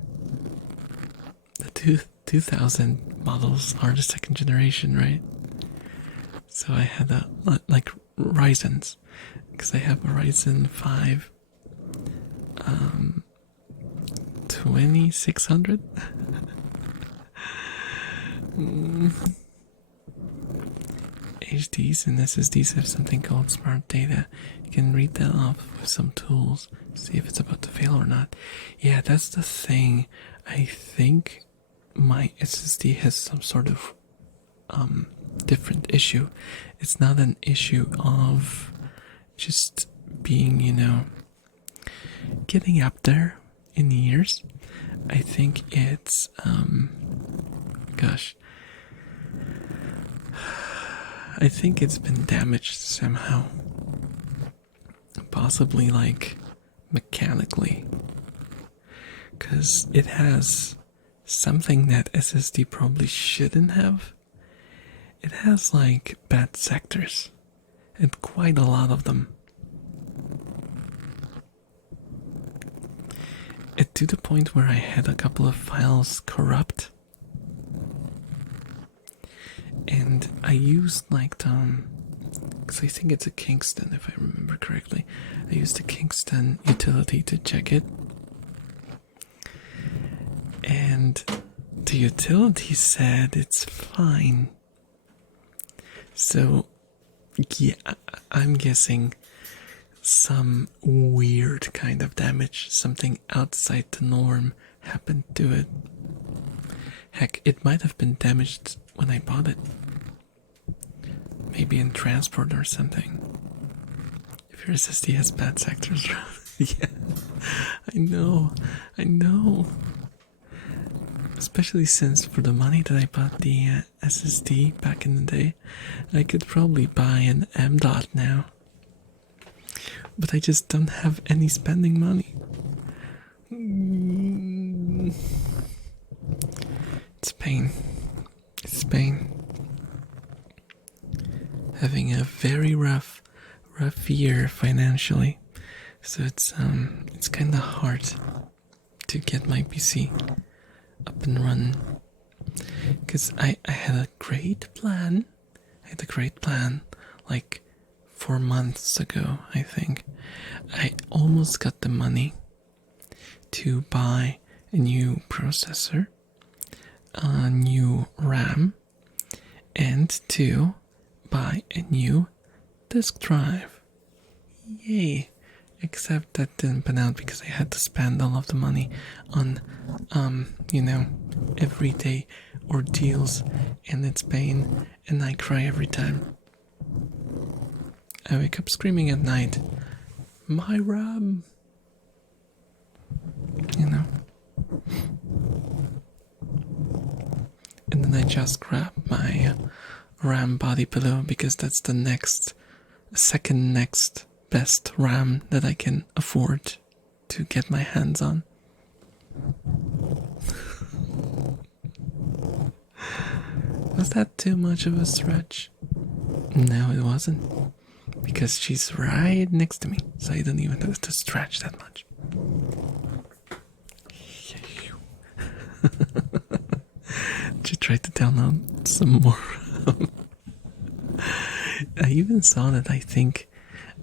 The 2000 models are the second generation, right? So I had like Ryzen's, because I have a Ryzen 5 2600. HDs and SSDs have something called smart data. You can read that off with some tools, see if it's about to fail or not. Yeah, that's the thing. I think my SSD has some sort of different issue. It's not an issue of just being, getting up there in years. I think it's I think it's been damaged somehow. Possibly like mechanically. Because it has something that SSD probably shouldn't have. It has like bad sectors, and quite a lot of them. It to the point where I had a couple of files corrupt, and I used like because I think it's a Kingston, if I remember correctly. I used the Kingston utility to check it, and the utility said it's fine. So, yeah, I'm guessing some weird kind of damage, something outside the norm happened to it. Heck, it might have been damaged when I bought it. Maybe in transport or something. If your SSD has bad sectors, yeah, I know. Especially since for the money that I bought the SSD back in the day, I could probably buy an M dot now. But I just don't have any spending money. It's pain. It's pain. Having a very rough year financially. So it's kind of hard to get my PC up and run. Because I had a great plan. Like 4 months ago, I think. I almost got the money to buy a new processor, a new RAM, and to buy a new disk drive. Yay! Except that didn't pan out because I had to spend all of the money on, everyday ordeals, and it's pain, and I cry every time. I wake up screaming at night, my RAM! And then I just grab my RAM body pillow because that's the second next best RAM that I can afford to get my hands on. Was that too much of a stretch? No, it wasn't. Because she's right next to me, so I don't even have to stretch that much. Did you try to download some more? I even saw that, I think,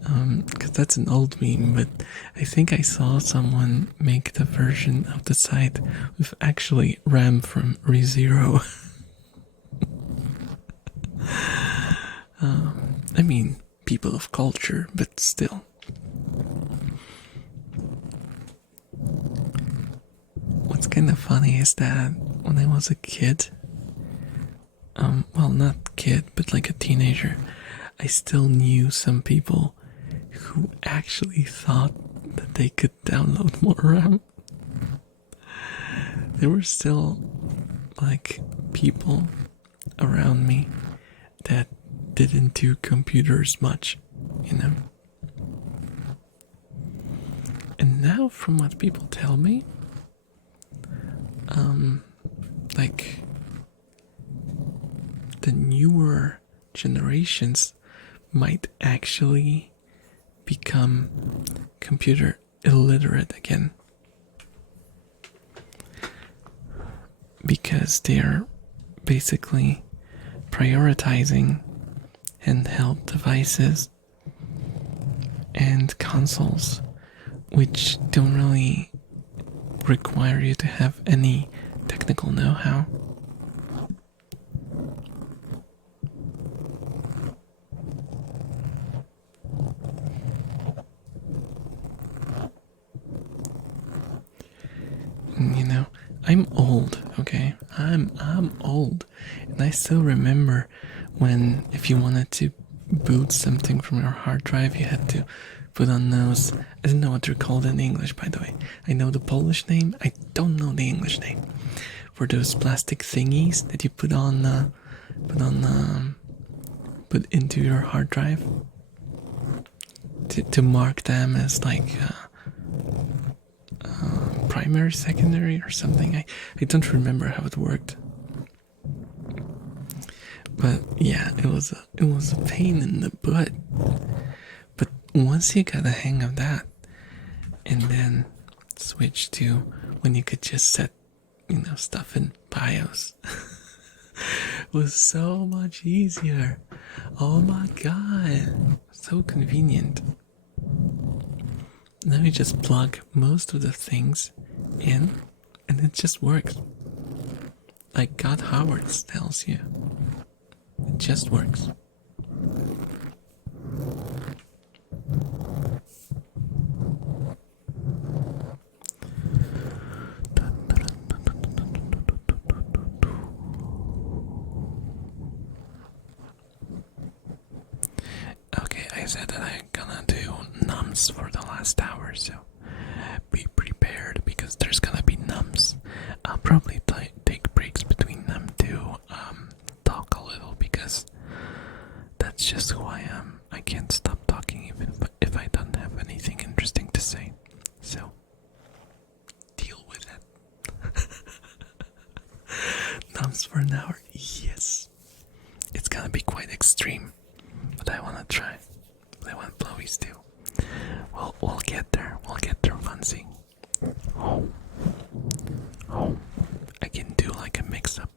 because that's an old meme, but I think I saw someone make the version of the site with actually RAM from ReZero. I mean, people of culture, but still. What's kind of funny is that when I was a kid, well, not kid, but like a teenager, I still knew some people who actually thought that they could download more RAM. There were still, like, people around me that didn't do computers much, And now, from what people tell me, like, the newer generations might actually become computer illiterate again. Because they're basically prioritizing handheld devices and consoles, which don't really require you to have any technical know-how. I'm old, okay? I'm old. And I still remember when, if you wanted to boot something from your hard drive, you had to put on those, I don't know what they're called in English, by the way. I know the Polish name, I don't know the English name. For those plastic thingies that you put into your hard drive to mark them as like primary, secondary, or something. I don't remember how it worked. But yeah, it was a pain in the butt. But once you got the hang of that, and then switch to when you could just set, stuff in BIOS, it was so much easier. Oh my god, so convenient. Now you just plug most of the things in, and it just works. Like God Howard tells you. It just works. Okay, I said that I'm gonna do Noms for the last hour, so be prepared because there's gonna be Noms. I'll probably take breaks between them to talk a little because that's just who I am. I can't stop talking even if I don't have anything interesting to say. So, deal with it. Noms for an hour, yes. It's gonna be quite extreme, but I wanna try. I want blowies too. We'll get there. We'll get there, Fancy. Oh. I I can do like a mix-up.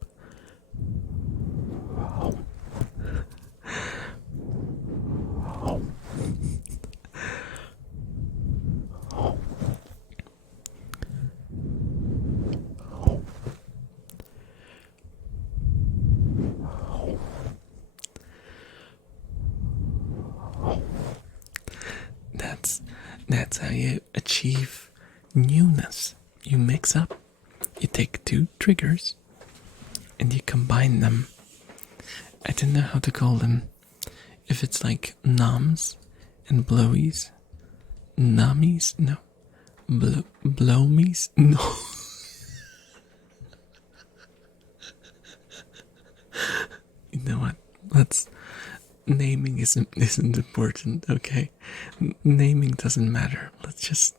That's how you achieve newness. You mix up. You take two triggers and you combine them. I don't know how to call them. If it's like noms and blowies. Nummies? No. Blowies? No. You know what? Let's. Naming isn't important, okay? Naming doesn't matter. Let's just.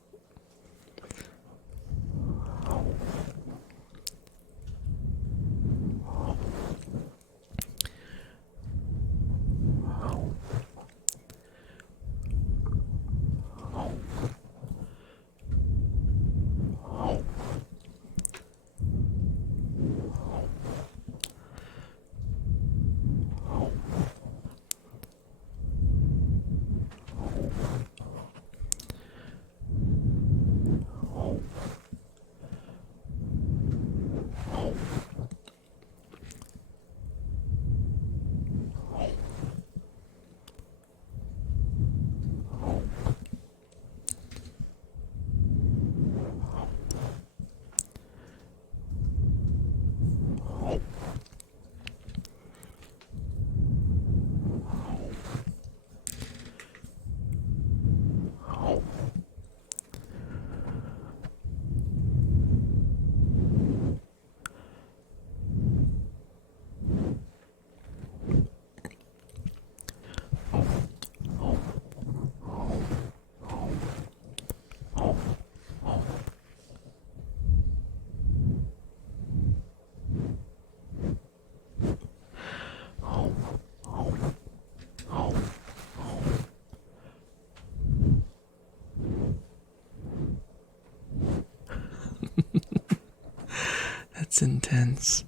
That's intense.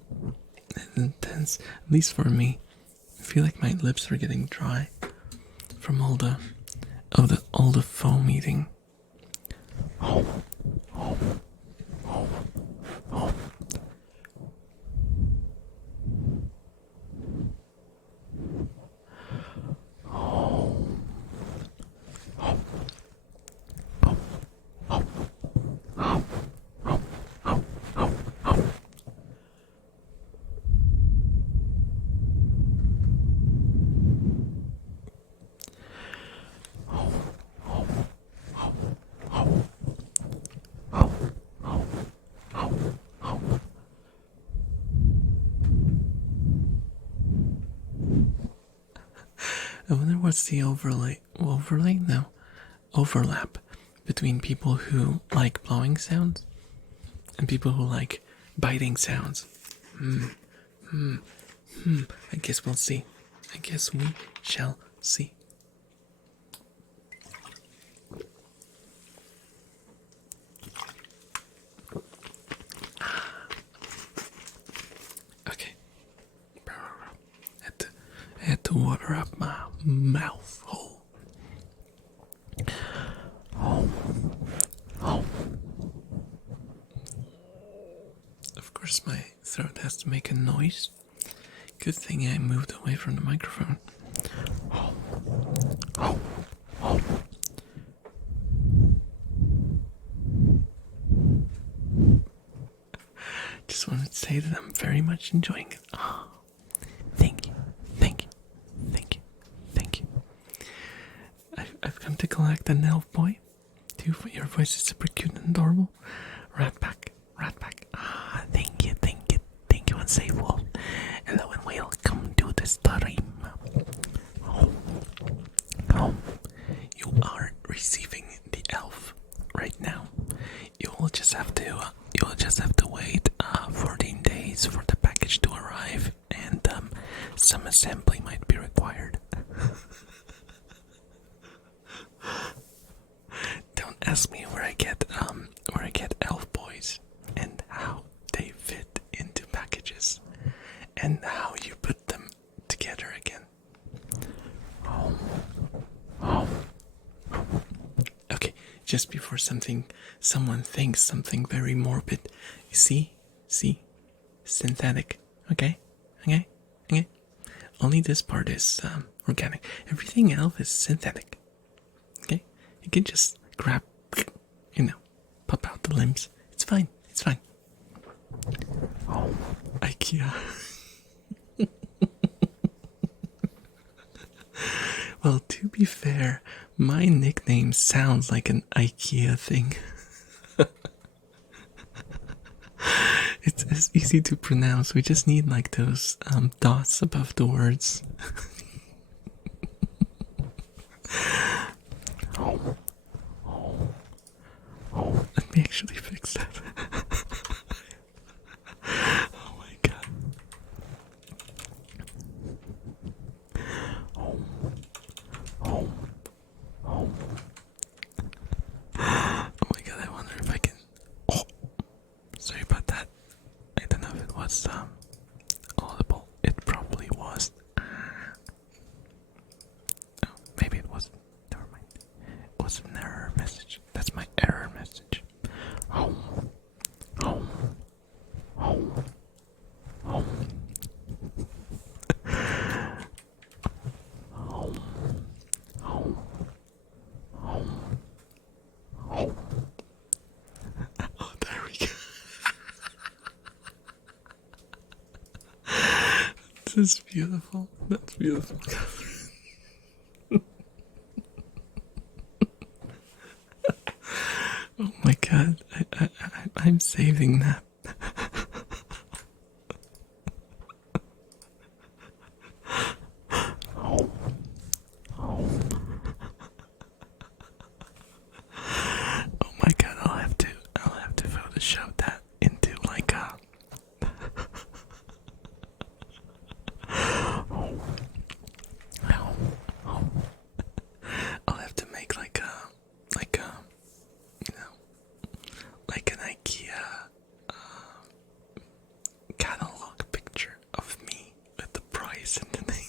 It's intense. At least for me. I feel like my lips are getting dry from all the foam eating. I wonder what's the overlap between people who like blowing sounds and people who like biting sounds. I guess we'll see. I guess we shall see. Okay. I had to water up my mouth hole. Of course, my throat has to make a noise. Good thing I moved away from the microphone. Just wanted to say that I'm very much enjoying it. Oh, thank you. I've come to collect an elf boy. Too, your voice is super cute and adorable. Rat pack. Ah, thank you, and say wolf. Hello and welcome to the stream. You are receiving the elf right now. You will just have to wait 14 days for the package to arrive, and some assembly might be required. Don't ask me where I get elf boys and how they fit in just before someone thinks something very morbid. You see, synthetic. Okay, okay, okay. Only this part is organic. Everything else is synthetic. Okay, you can just grab, pop out the limbs. It's fine. It's fine. Oh, IKEA. Well, to be fair, my nickname sounds like an IKEA thing. It's easy to pronounce. We just need like those dots above the words. Let me actually fix that. Oh my god. Oh my god, I wonder if I can. Oh, sorry about that. I don't know if it was audible. It probably was. Oh, maybe it wasn't. Never mind. It was an error message. That's my error message. Home. Home. Home. Home. Home. Home. Home. Home. Oh, there we go. This is beautiful. That's beautiful, Catherine. Oh my god, I'm saving that. Oh. Oh. Oh my god, I'll have to Photoshop that into like a I'll have to make like a like an IKEA catalog picture of me with the price and the name.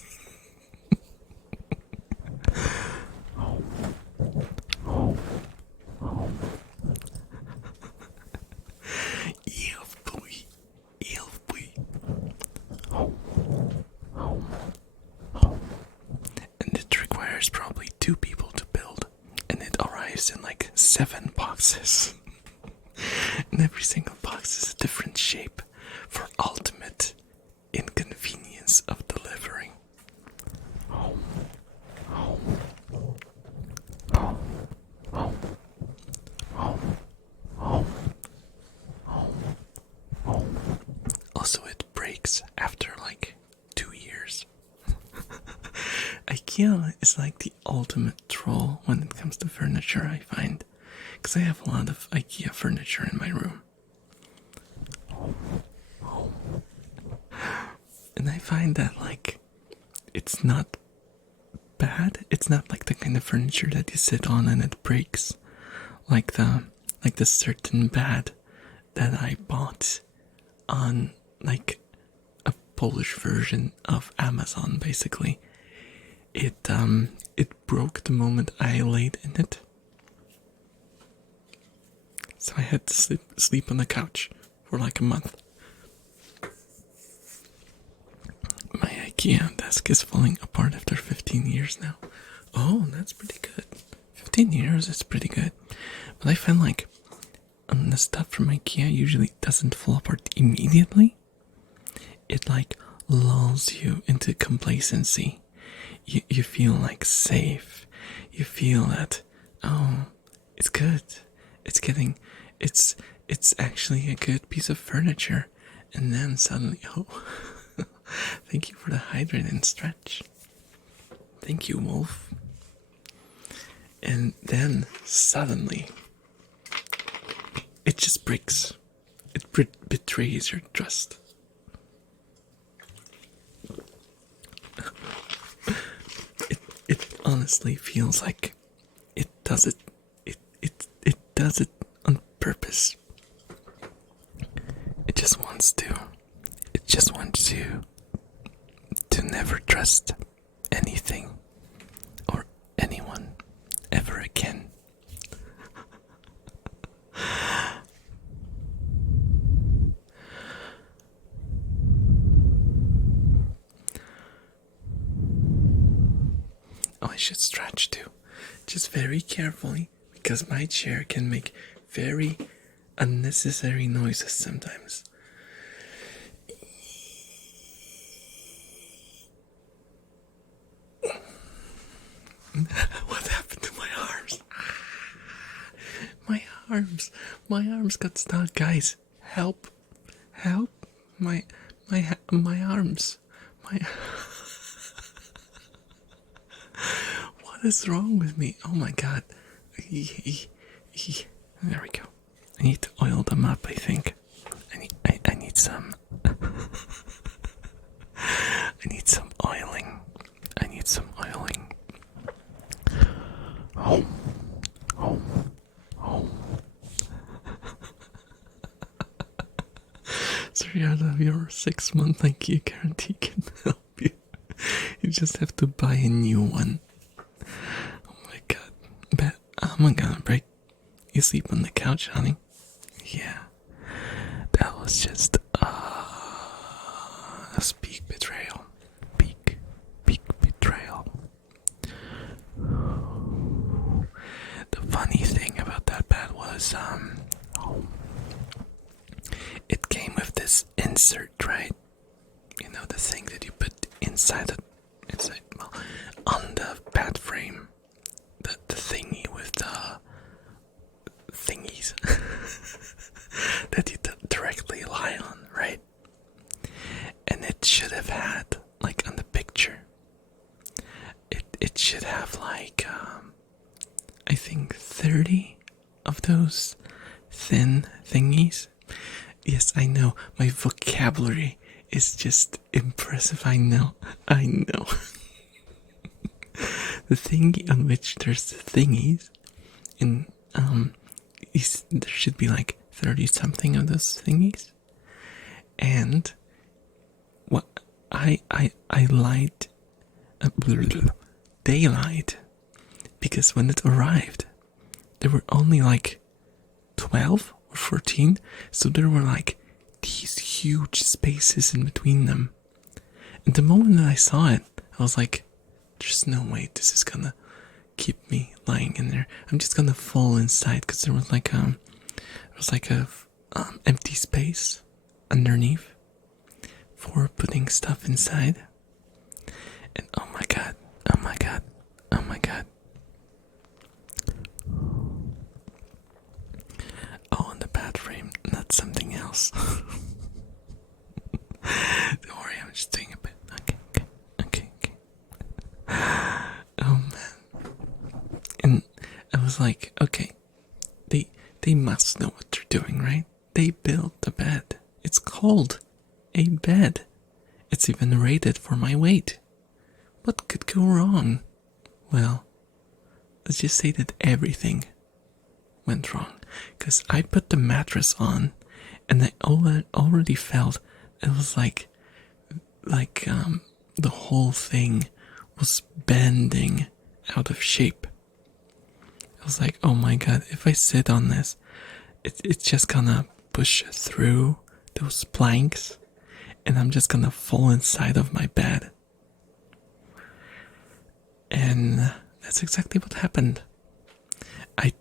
And it requires probably 2 people to build, and it arrives in like 7 boxes. And every single box is a different shape for ultimate inconvenience of delivering. Home. Home. Home. Home. Home. Home. Home. Home. Also, it breaks after like 2 years. IKEA is like the ultimate troll when it comes to furniture, I find. Because I have a lot of IKEA furniture in my room. And I find that like it's not bad. It's not like the kind of furniture that you sit on and it breaks. Like the certain bed that I bought on like a Polish version of Amazon basically. It broke the moment I laid in it. So I had to sleep on the couch for like a month. My IKEA desk is falling apart after 15 years now. Oh, that's pretty good. 15 years is pretty good. But I find like the stuff from IKEA usually doesn't fall apart immediately. It like lulls you into complacency. You feel like safe. You feel that, oh, it's good. It's actually a good piece of furniture. And then suddenly, oh, thank you for the hydrate and stretch. Thank you, Wolf. And then suddenly, it just breaks. It betrays your trust. It honestly feels like it does it. It does it on purpose. It just wants to. It just wants you to never trust anything or anyone ever again. should stretch too. Just very carefully, because my chair can make very unnecessary noises sometimes. What happened to my arms? My arms got stuck, guys. Help. My arms. What is wrong with me? Oh my god. There we go. I need to oil them up, I think. I need some I need some oiling. Oh. Sorry, out of your 6-month IKEA guarantee can help you. You just have to buy a new one. Oh my god. But I'm gonna break. You sleep on the couch, honey? Yeah. That was just a peak betrayal. Peak betrayal. The funny thing about that bed was it came with this insert, right? You know, the thing that you put inside on the bed frame. The thingy with the thingies that you directly lie on, right? And it should have had, like on the picture, it should have like I think 30 of those thin thingies. Yes, I know, my vocabulary is just impressive. I know. The thingy on which there's the thingies, and there should be like 30 something of those thingies. And what I lied, they lied, because when it arrived, there were only like 12 or 14, so there were like these huge spaces in between them. And the moment that I saw it, I was like, there's no way this is gonna keep me lying in there. I'm just gonna fall inside, because there was like a empty space underneath for putting stuff inside. And oh my god. Oh, and the bed frame, not something else. Don't worry, I'm just doing a bit. Okay. Oh man. And I was like, okay, they must know what they're doing, right? They built the bed. It's called a bed. It's even rated for my weight. What could go wrong? Well, let's just say that everything went wrong. Because I put the mattress on, and I already felt it was like the whole thing was bending out of shape. I was like, oh my god, if I sit on this, it's just gonna push through those planks, and I'm just gonna fall inside of my bed. And that's exactly what happened. I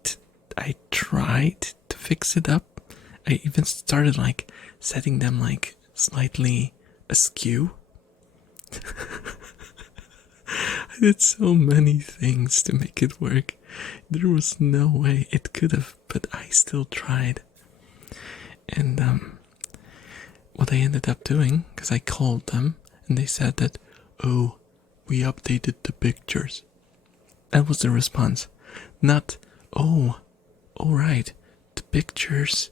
tried to fix it up. I even started like setting them like slightly askew. I did so many things to make it work. There was no way it could have, but I still tried. And what I ended up doing, because I called them and they said that, oh, we updated the pictures. That was the response. Not, oh, alright, the pictures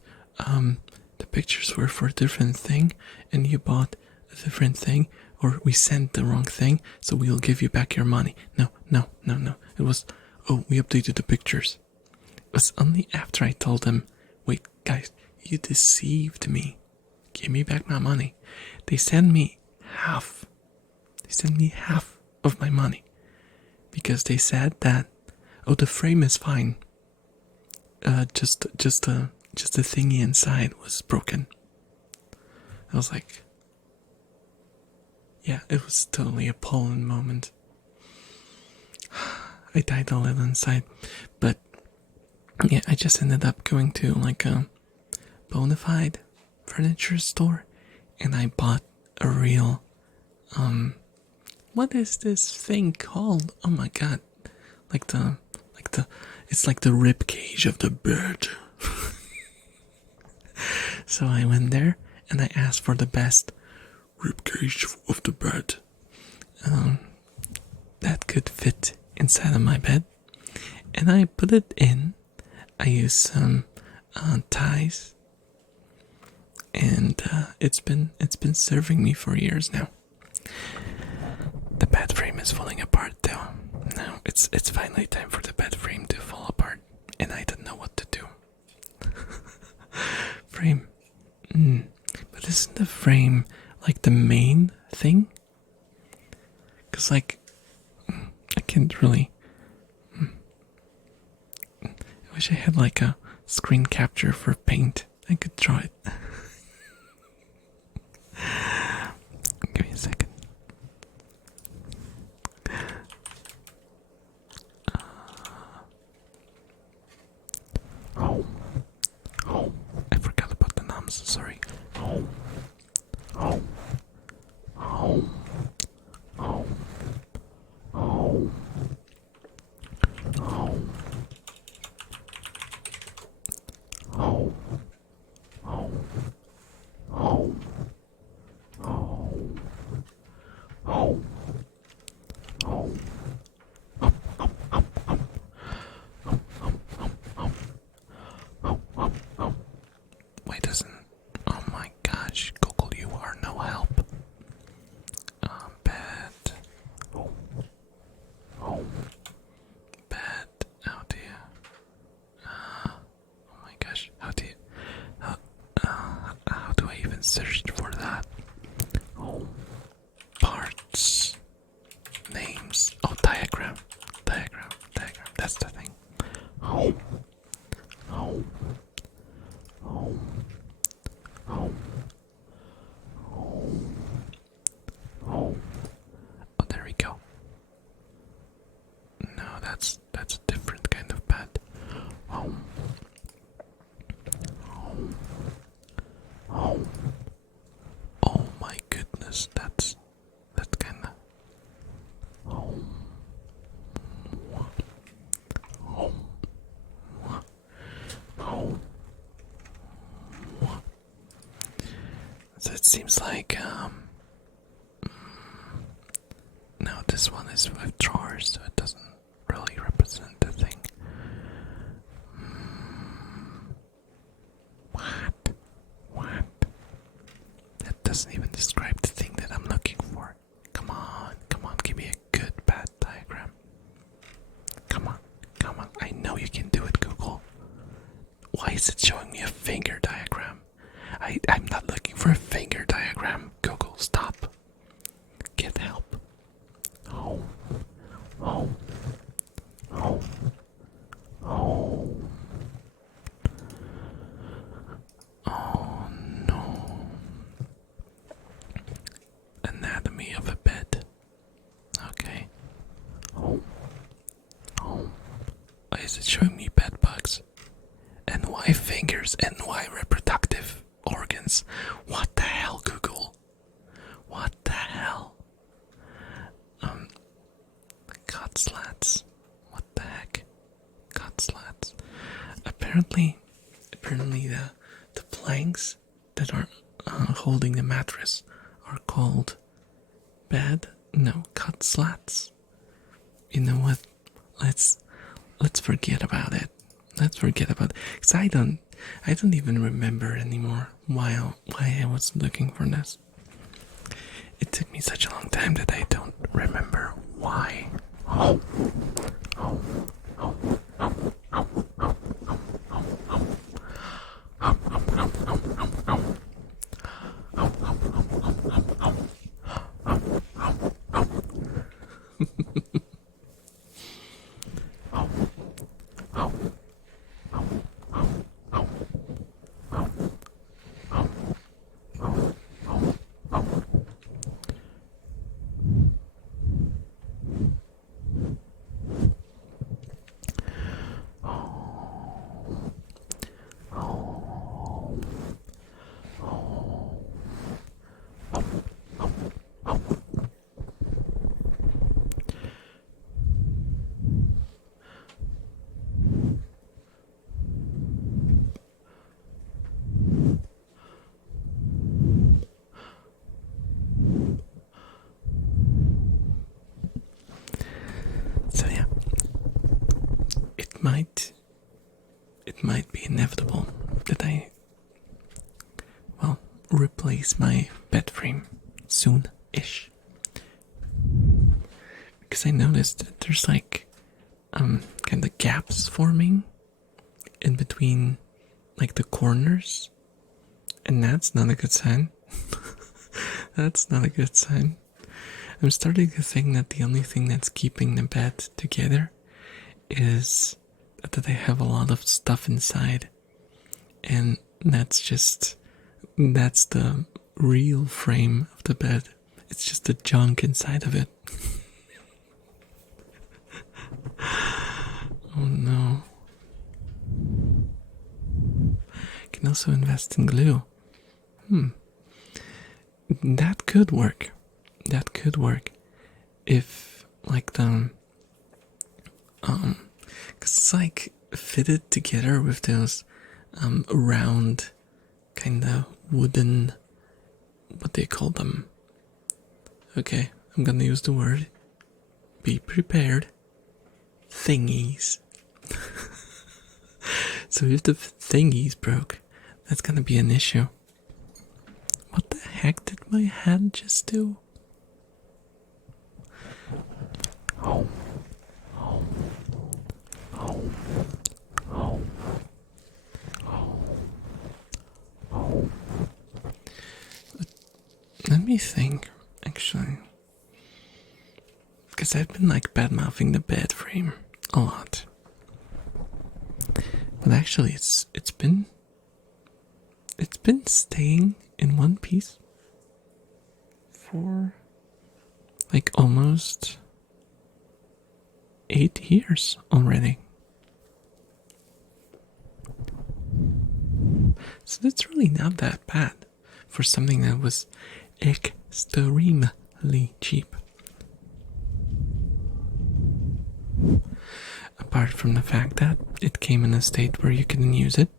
were for a different thing, and you bought a different thing, or we sent the wrong thing, so we'll give you back your money. No. It was, oh, we updated the pictures. It was only after I told them, wait, guys, you deceived me. Give me back my money. They sent me half. Of my money. Because they said that, oh, the frame is fine. Just the thingy inside was broken. I was like, yeah, it was totally a Poland moment. I died a little inside. But yeah, I just ended up going to like a bona fide furniture store, and I bought a real what is this thing called? Oh my god. Like the it's like the rib cage of the bird. So I went there and I asked for the best rib cage of the bird that could fit inside of my bed, and I put it in. I used some ties, and it's been serving me for years now. The bed frame is falling apart though. Now it's finally time for the bed frame to fall apart, and I don't know what to do. Frame. But isn't the frame like the main thing? Cause like I can't really. I wish I had like a screen capture for Paint. I could draw it. Give me a second. I forgot about the noms. Sorry. Why doesn't? Oh my gosh, Google, you are no help. Bad. Bad. How do you? Oh my gosh, how do you? How do I even search for that? Parts. Names. Oh, diagram. Diagram. That's the thing. Oh, there we go. No, that's a different kind of bed. Oh my goodness, that's kind of. So it seems like no, this one is with drawers, so it doesn't really represent the thing. What? That doesn't even describe the thing that I'm looking for. Come on, give me a good bad diagram. Come on, I know you can do it, Google. Why is it showing me a finger diagram? I'm not looking for a finger diagram. Google, stop. Get help. Oh no. Anatomy of a bed. Okay. Why is it showing me bed bugs? And why fingers? And why reproductive organs? What the hell, Google? What the hell? Cot slats. What the heck? Cot slats. Apparently the planks that are holding the mattress are called cot slats. You know what? Let's forget about it. Because I don't even remember anymore why I was looking for this. It took me such a long time that I don't remember why. it might be inevitable that I, well, replace my bed frame soon-ish. Because I noticed that there's like kind of gaps forming in between like the corners, and that's not a good sign. That's not a good sign. I'm starting to think that the only thing that's keeping the bed together is that I have a lot of stuff inside, and that's the real frame of the bed. It's just the junk inside of it. Oh no. Can also invest in glue. That could work. That could work if like the cause it's like fitted together with those round kind of wooden, what do you call them? Okay, I'm gonna use the word. Be prepared. Thingies. So if the thingies broke, that's gonna be an issue. What the heck did my hand just do? Oh. Oh. Oh. Oh. Oh. Oh. Let me think, actually. Because I've been like bad-mouthing the bed frame a lot. But actually it's been staying in one piece for like almost 8 years already. So that's really not that bad for something that was extremely cheap. Apart from the fact that it came in a state where you couldn't use it.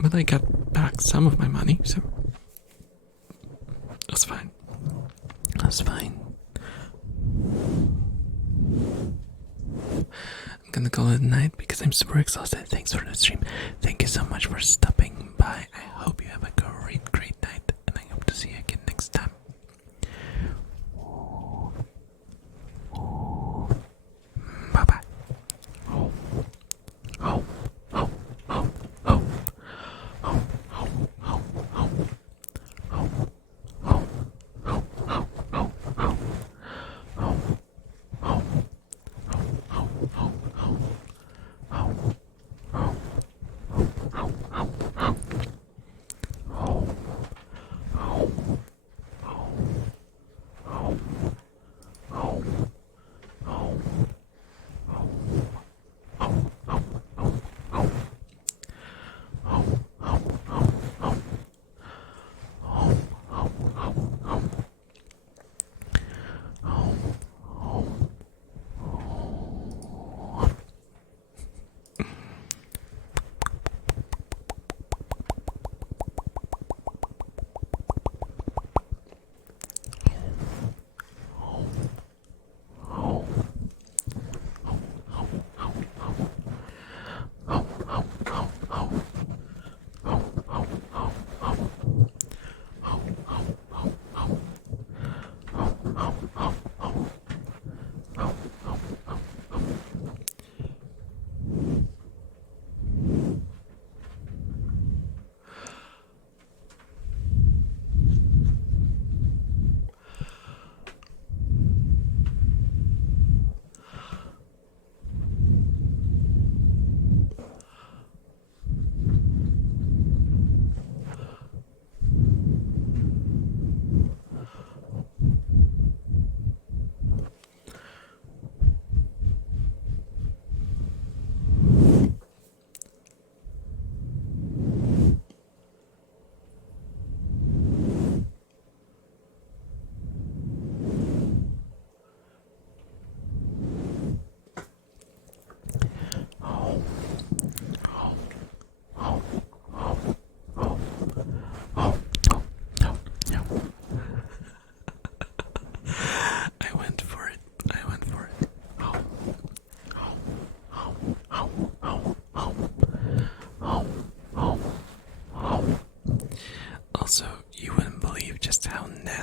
But I got back some of my money, so that's fine. That's fine. I'm gonna call it a night because I'm super exhausted. Thanks for the stream. Thank you so much for stopping by. I hope you have a great night, and I hope to see you again next time. Bye bye. Oh. Oh. Oh. Oh. Oh. Oh. Oh. Oh. Oh.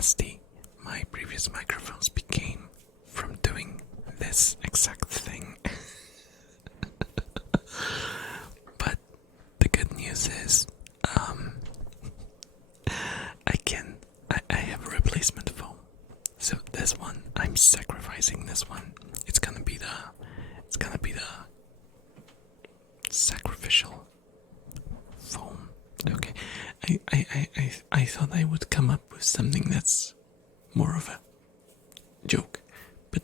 nasty my previous microphones became from doing this exact thing. But the good news is, I have a replacement foam. So this one, I'm sacrificing this one. It's gonna be the sacrificial foam. Okay. I thought I would come up with something that's more of a joke. But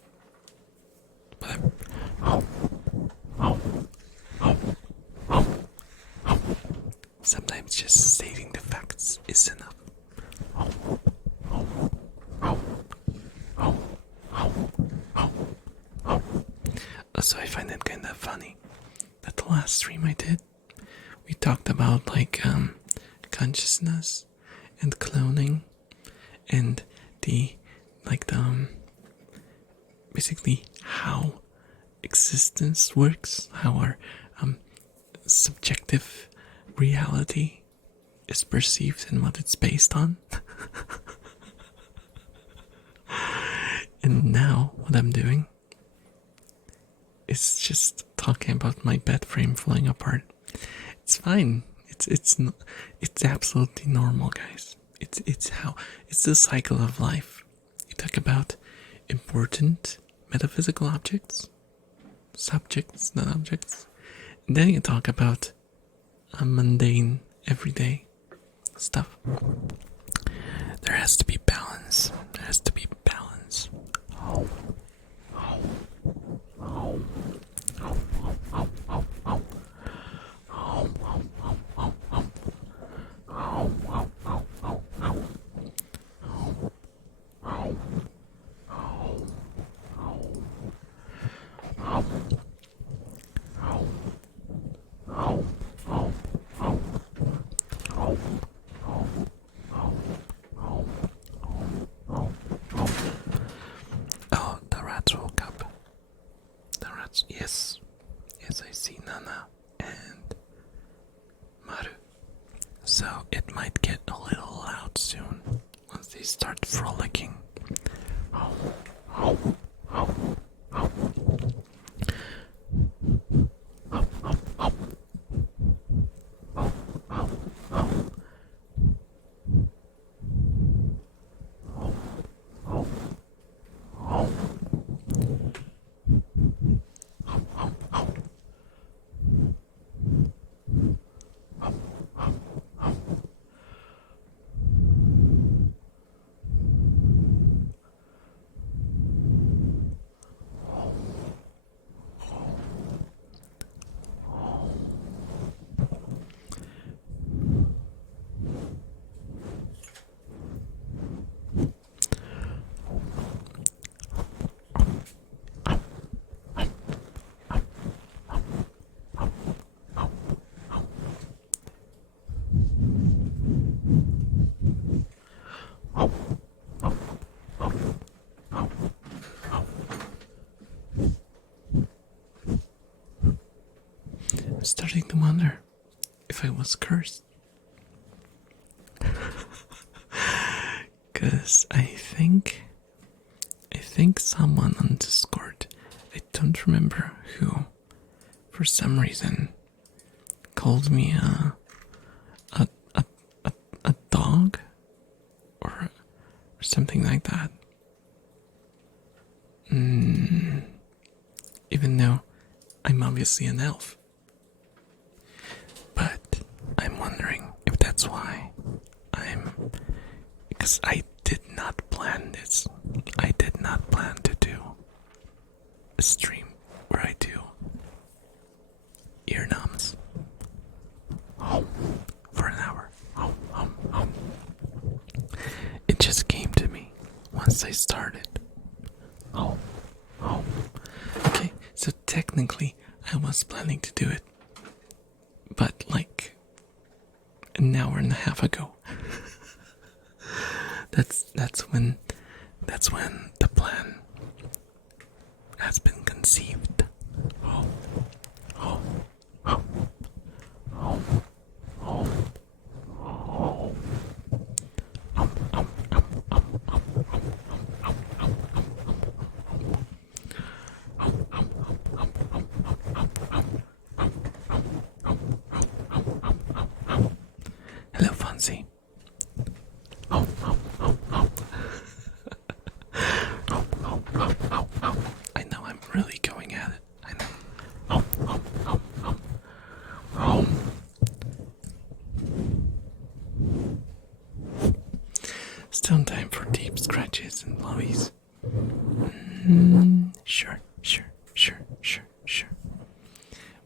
sometimes just stating the facts is enough. So I find it kind of funny that the last stream I did, we talked about like consciousness and cloning and the basically how existence works, how our subjective reality is perceived and what it's based on. And now what I'm doing is just talking about my bed frame falling apart. It's fine. It's absolutely normal, guys. It's the cycle of life. You talk about important metaphysical subjects, not objects. And then you talk about mundane, everyday stuff. There has to be balance. There has to be balance. Oh, the rats woke up. The rats, yes, I see Nana and Maru. So it might get a little loud soon once they start frolicking. I'm starting to wonder if I was cursed. Cause I think someone on Discord, I don't remember who, for some reason called me a dog or something like that. Even though I'm obviously an elf. But I'm wondering if that's why because I did not plan this. I did not plan to do a stream where I do ear noms for an hour. It just came to me once I started. Okay, so technically I was planning to do it, but like an hour and a half ago. That's when the plan has been conceived. own time for deep scratches and blowies. Sure, sure, sure, sure, sure.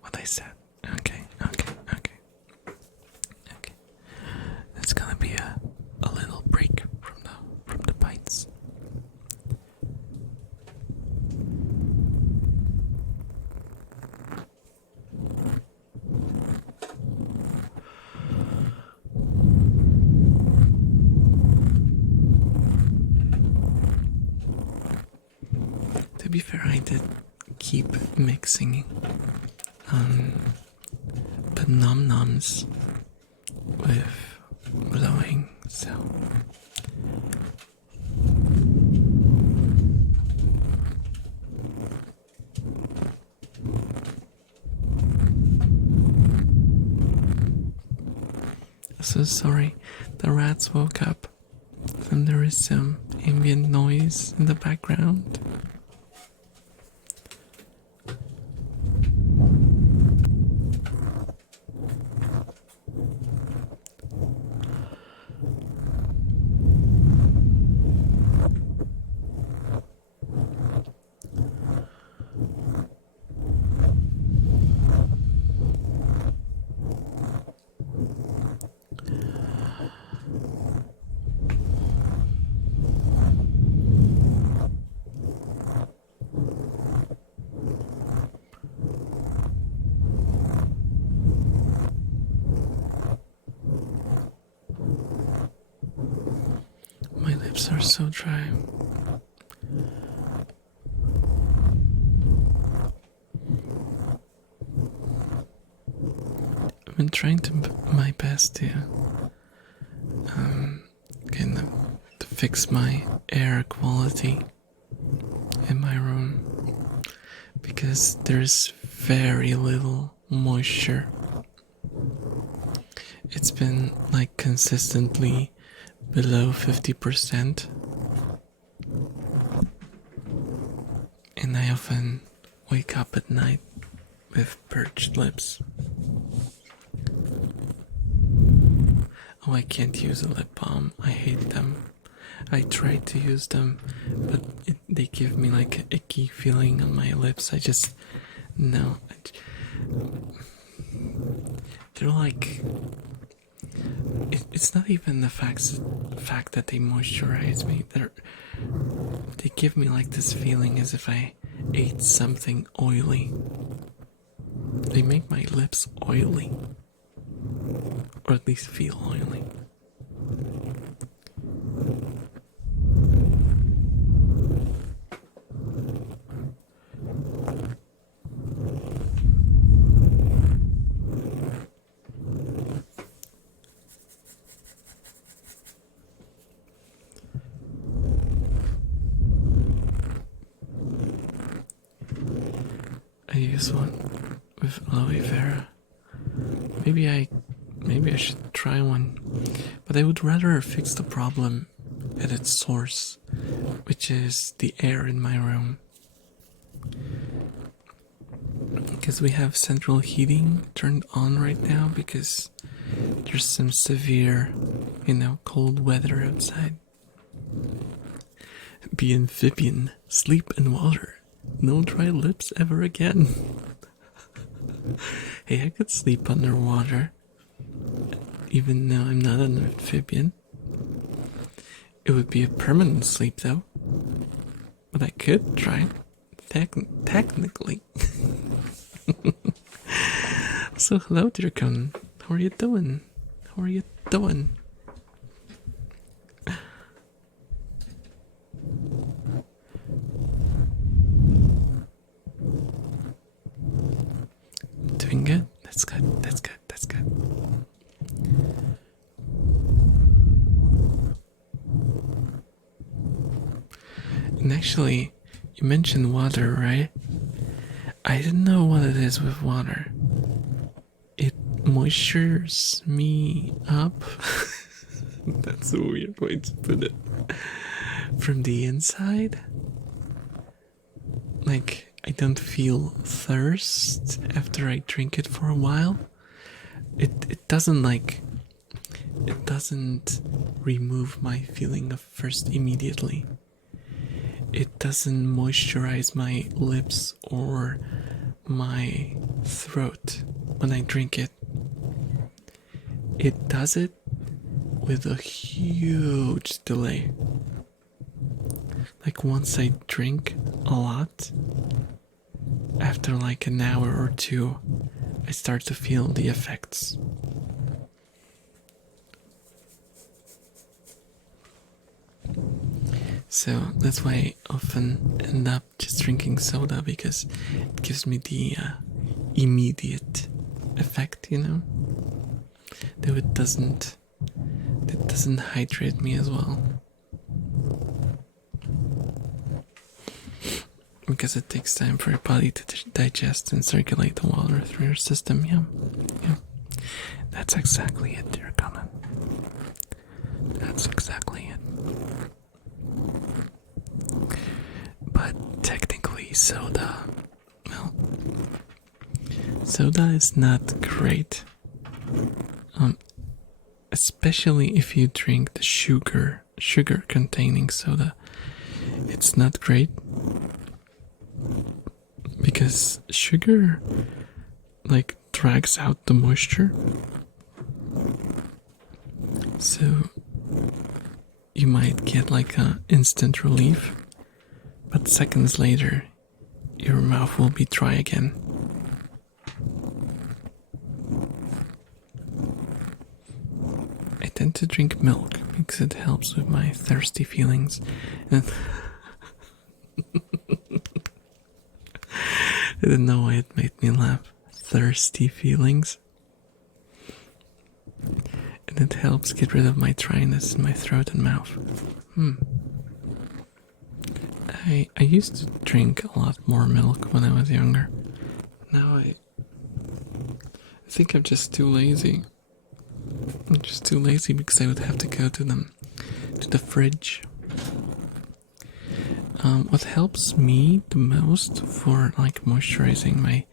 What I said. Okay. It's gonna be a little break from the bites. To be fair, I did keep mixing the noms with blowing, so sorry, the rats woke up and there is some ambient noise in the background. My lips are so dry. I've been trying my best to kind of to fix my air quality in my room because there's very little moisture. It's been like consistently below 50%, and I often wake up at night with parched lips. Oh, I can't use a lip balm. I hate them. I tried to use them, but they give me like an icky feeling on my lips. I just no. They're like. It's not even the fact that they moisturize me. They give me like this feeling as if I ate something oily. They make my lips oily, or at least feel oily. I use one with aloe vera. Maybe I should try one, but I would rather fix the problem at its source, which is the air in my room. Because we have central heating turned on right now because there's some severe, cold weather outside. Be amphibian, sleep in water. No dry lips ever again. Hey, I could sleep underwater, even though I'm not an amphibian. It would be a permanent sleep, though. But I could try, technically. So, hello, dear Conan. How are you doing? How are you doing? Doing good? That's good, that's good, that's good. And actually, you mentioned water, right? I didn't know what it is with water. It moistures me up. That's a weird way to put it. From the inside. Like, I don't feel thirst after I drink it for a while. It doesn't like it doesn't remove my feeling of thirst immediately. It doesn't moisturize my lips or my throat when I drink it. It does it with a huge delay. Like once I drink a lot, after like an hour or two, I start to feel the effects. So that's why I often end up just drinking soda, because it gives me the immediate effect, you know? Though it doesn't hydrate me as well. Because it takes time for your body to digest and circulate the water through your system, yeah. That's exactly it, dear comment. That's exactly it. But technically, soda is not great. Especially if you drink the sugar containing soda. It's not great because sugar like drags out the moisture. So you might get like an instant relief, but seconds later your mouth will be dry again. I tend to drink milk because it helps with my thirsty feelings. And I don't know why it made me laugh. Thirsty feelings. And it helps get rid of my dryness in my throat and mouth. I used to drink a lot more milk when I was younger. Now I think I'm just too lazy. I'm just too lazy because I would have to go to the fridge. What helps me the most for like moisturizing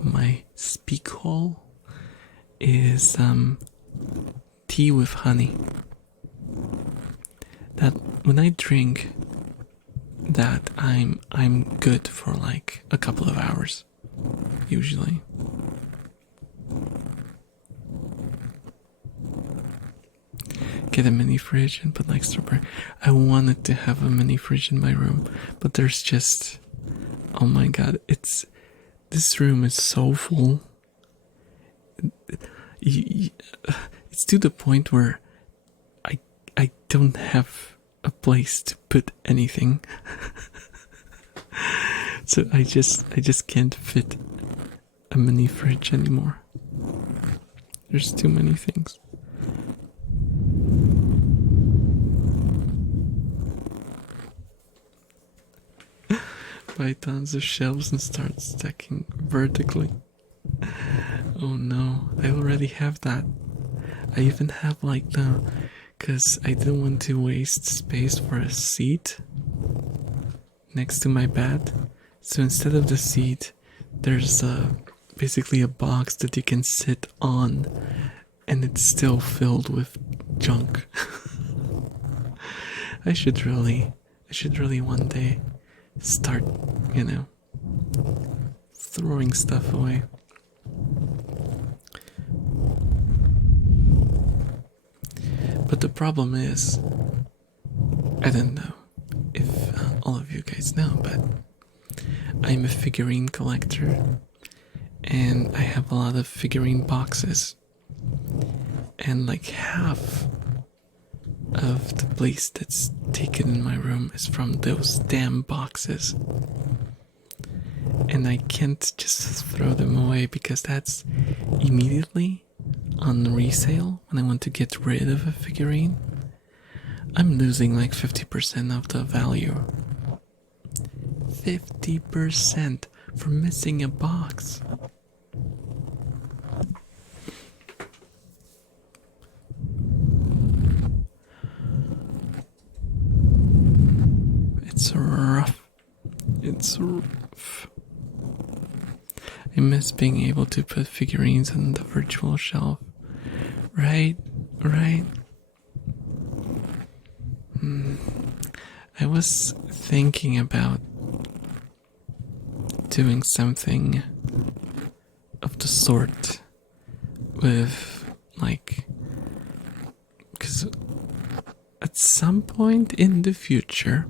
my speak hole is tea with honey. That when I drink that, I'm good for like a couple of hours usually. Get a mini fridge and put like strawberry. I wanted to have a mini fridge in my room, but there's just, oh my god, this room is so full. It's to the point where I don't have a place to put anything. So I just can't fit a mini fridge anymore. There's too many things. Buy tons of shelves and start stacking vertically. Oh no, I already have that. I even have like because I didn't want to waste space for a seat next to my bed. So instead of the seat, there's basically a box that you can sit on, and it's still filled with junk. I should really one day start, throwing stuff away. But the problem is, I don't know if all of you guys know, but I'm a figurine collector, and I have a lot of figurine boxes, and like half of the place that's taken in my room is from those damn boxes. And I can't just throw them away because that's immediately on resale when I want to get rid of a figurine. I'm losing like 50% of the value. 50% for missing a box. It's rough. It's rough. I miss being able to put figurines on the virtual shelf, right? Right. I was thinking about doing something of the sort with, like, because at some point in the future,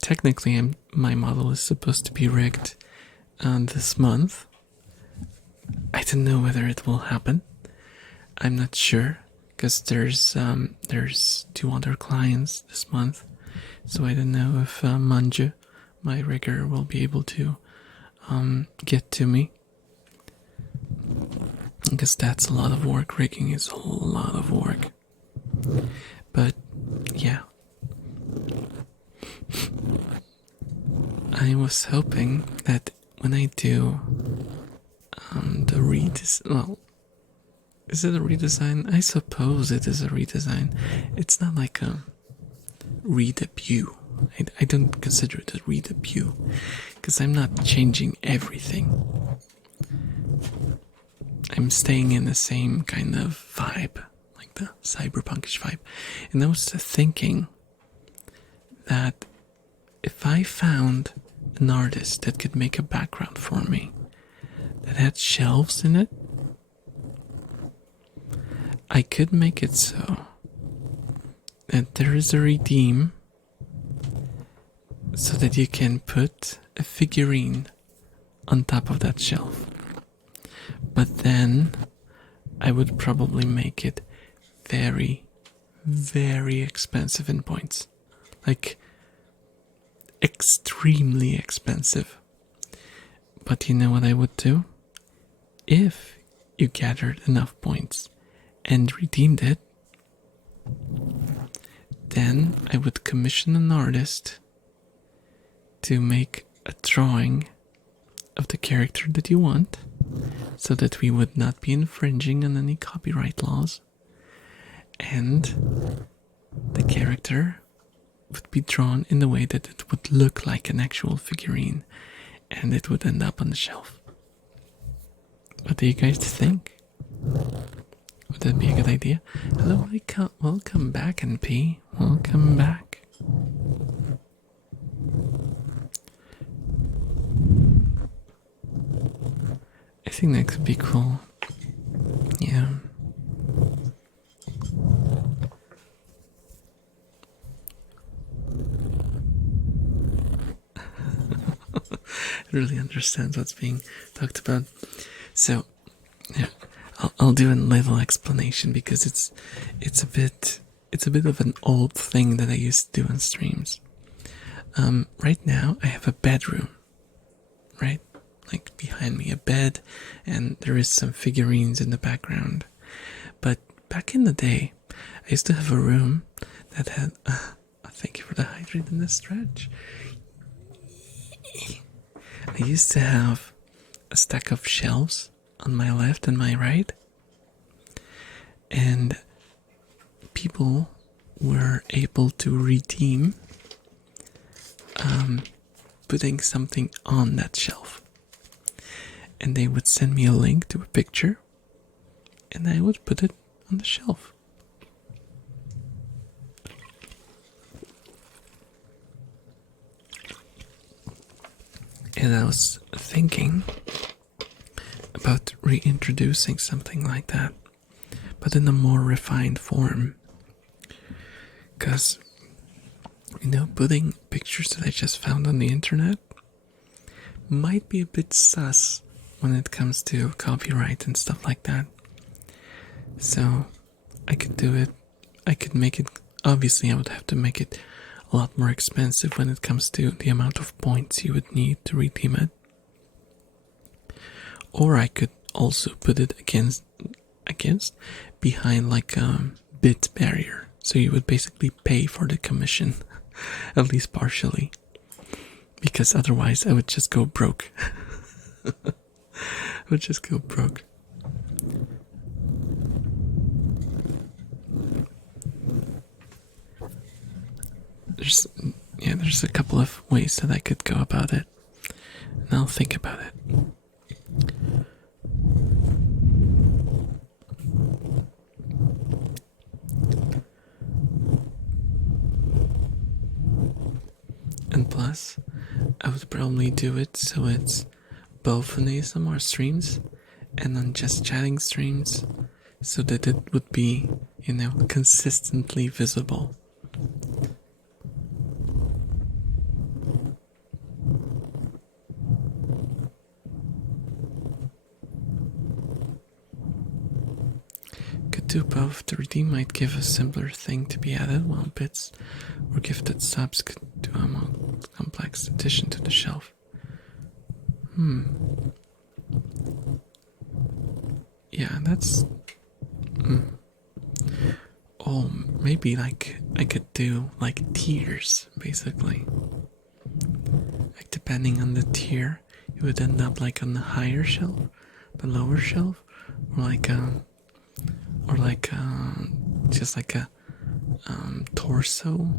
technically, my model is supposed to be rigged this month. I don't know whether it will happen. I'm not sure because there's 2 other clients this month, so I don't know if Manju, my rigger, will be able to get to me, because that's a lot of work. Rigging is a lot of work. But yeah, I was hoping that when I do the well, is it a redesign? I suppose it is a redesign. It's not like a redebut. I don't consider it a redebut because I'm not changing everything. I'm staying in the same kind of vibe, like the cyberpunkish vibe. And I was thinking that if I found an artist that could make a background for me that had shelves in it, I could make it so that there is a redeem so that you can put a figurine on top of that shelf. But then I would probably make it very, very expensive in points. Like, extremely expensive. But you know what I would do? If you gathered enough points and redeemed it, then I would commission an artist to make a drawing of the character that you want, so that we would not be infringing on any copyright laws, and the character would be drawn in a way that it would look like an actual figurine, and it would end up on the shelf. What do you guys think? Would that be a good idea? Hello, welcome back, NP. Welcome back. I think that could be cool. Yeah. I really understand what's being talked about. So, yeah, I'll do a little explanation because it's a bit of an old thing that I used to do on streams. Right now I have a bedroom, right? Like behind me, a bed, and there is some figurines in the background. But back in the day, I used to have a room that had. Thank you for the hydrate and the stretch. I used to have a stack of shelves on my left and my right, and people were able to redeem putting something on that shelf. And they would send me a link to a picture, and I would put it on the shelf. And I was thinking about reintroducing something like that, but in a more refined form. Because, putting pictures that I just found on the internet might be a bit sus when it comes to copyright and stuff like that. So I could do it. I could make it. Obviously, I would have to make it a lot more expensive when it comes to the amount of points you would need to redeem it. Or I could also put it against behind like a bit barrier. So you would basically pay for the commission, at least partially. Because otherwise I would just go broke. I would just go broke. There's a couple of ways that I could go about it. And I'll think about it. I would probably do it so it's both on ASMR streams and on just chatting streams, so that it would be, consistently visible. Could do both. 3D might give a simpler thing to be added, while bits or gifted subs could do a more complex addition to the shelf. Yeah, that's. Oh, maybe like I could do like tiers, basically. Like depending on the tier, it would end up like on the higher shelf, the lower shelf, or just like a torso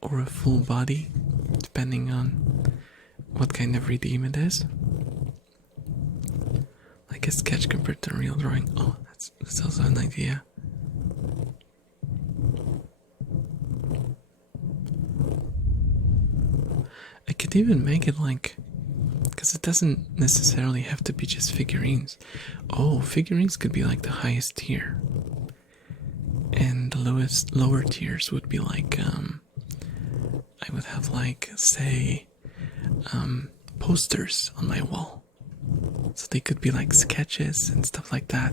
or a full body, depending on what kind of redeem it is. Like a sketch compared to a real drawing. Oh, that's also an idea. I could even make it like, because it doesn't necessarily have to be just figurines. Oh, figurines could be like the highest tier, and the lower tiers would be like I would have like, say, posters on my wall, so they could be like sketches and stuff like that.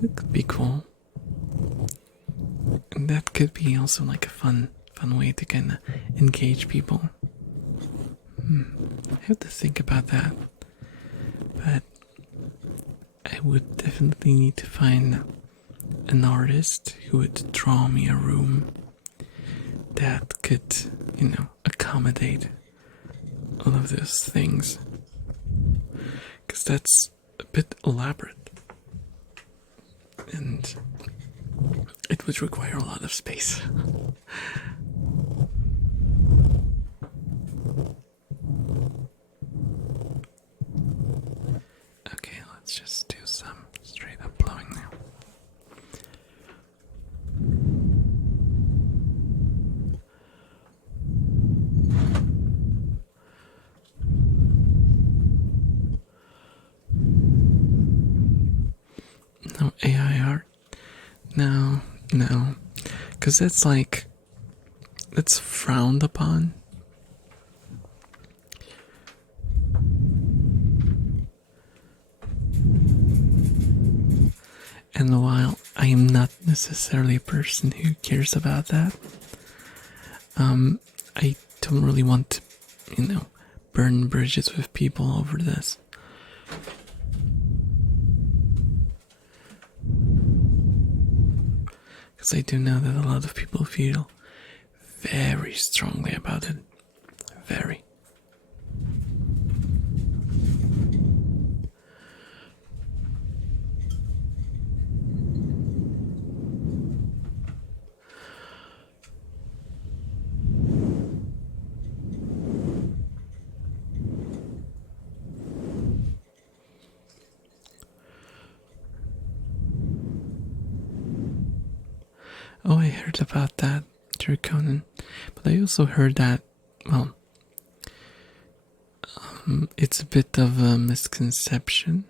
That could be cool. And that could be also like a fun way to kind of engage people. I have to think about that. But I would definitely need to find an artist who would draw me a room that could, accommodate all of those things. Because that's a bit elaborate. And it would require a lot of space. Okay, let's just do some straight up blowing now. No AI art. No, because that's frowned upon. And while I am not necessarily a person who cares about that, I don't really want to, burn bridges with people over this. Because I do know that a lot of people feel very strongly about it. Very. Oh, I heard about that, Jerry Conan. But I also heard that, well, it's a bit of a misconception.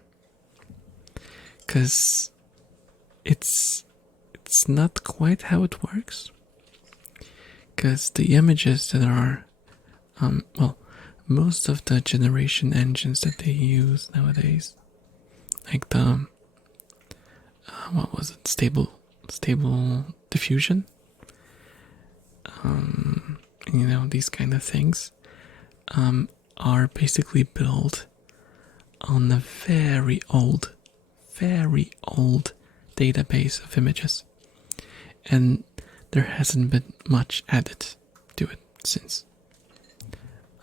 Because it's not quite how it works. Because the images that are, most of the generation engines that they use nowadays, like the, what was it, stable diffusion, these kind of things, are basically built on a very old database of images, and there hasn't been much added to it since.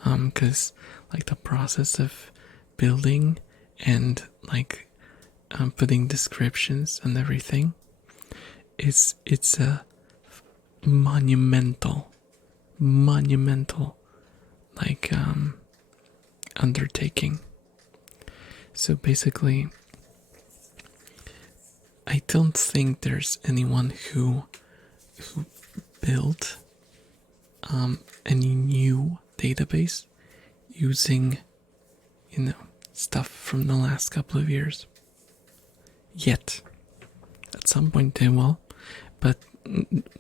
Because like the process of building and like putting descriptions and everything, it's a monumental like undertaking. So basically, I don't think there's anyone who built any new database using, stuff from the last couple of years. Yet. At some point they will, but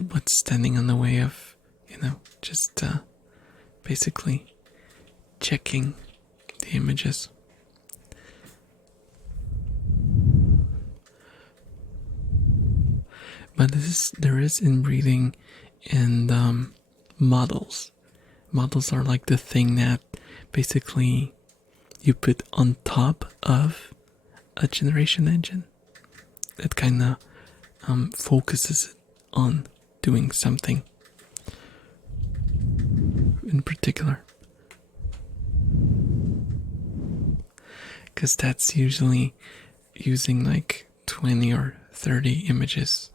what's standing in the way of, just basically checking the images? But there is inbreeding and models. Models are like the thing that basically you put on top of a generation engine that kind of focuses it on doing something in particular. Because that's usually using like 20 or 30 images.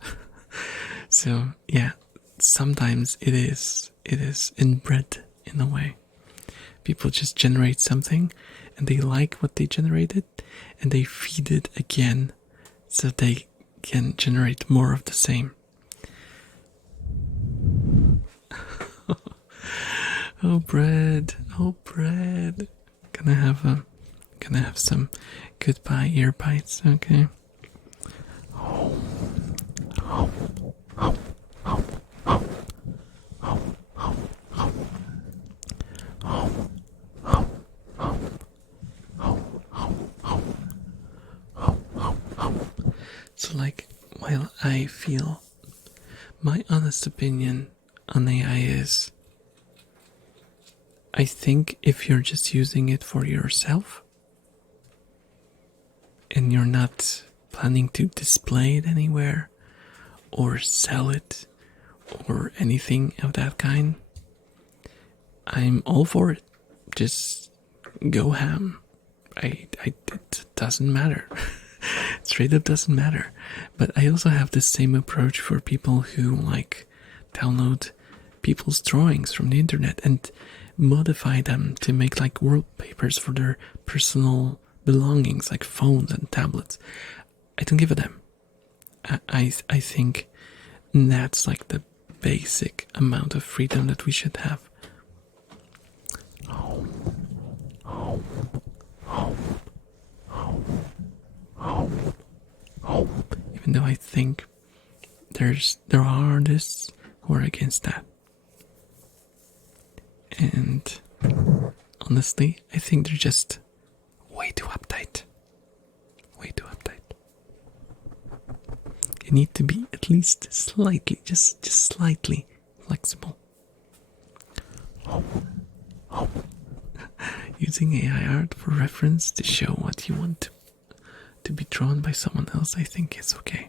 So yeah, sometimes it is inbred in a way. People just generate something and they like what they generated and they feed it again so they can generate more of the same. Oh bread. Gonna have some goodbye ear bites, okay? So like, while I feel my honest opinion on AI is, I think if you're just using it for yourself and you're not planning to display it anywhere or sell it or anything of that kind, I'm all for it. Just go ham. It doesn't matter. Straight up doesn't matter. But I also have the same approach for people who like download people's drawings from the internet and modify them to make like wallpapers for their personal belongings like phones and tablets. I don't give a damn. I think that's like the basic amount of freedom that we should have. Even though I think there are artists who are against that. And honestly, I think they're just way too uptight. Way too uptight. You need to be at least slightly, just slightly flexible. Using AI art for reference to show what you want to be drawn by someone else, I think is okay.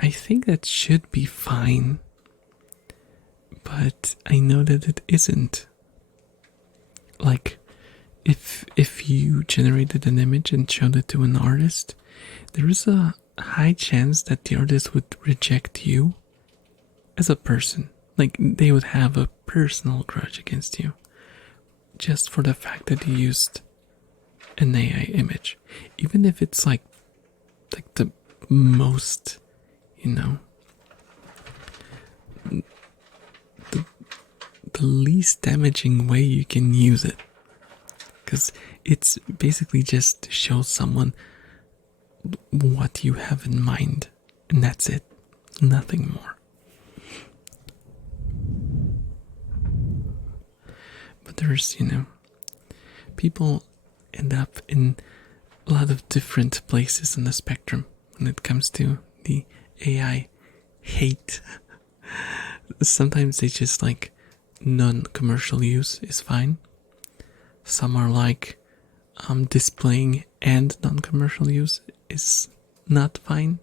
I think that should be fine, but I know that it isn't. Like, if you generated an image and showed it to an artist, there is a high chance that the artist would reject you as a person. Like, they would have a personal grudge against you just for the fact that you used an AI image, even if it's like the most, the least damaging way you can use it, because it's basically just to show someone what you have in mind, and that's it, nothing more. But there's, people end up in a lot of different places in the spectrum when it comes to the AI hate. Sometimes they just like non-commercial use is fine. Some are like displaying and non-commercial use is not fine.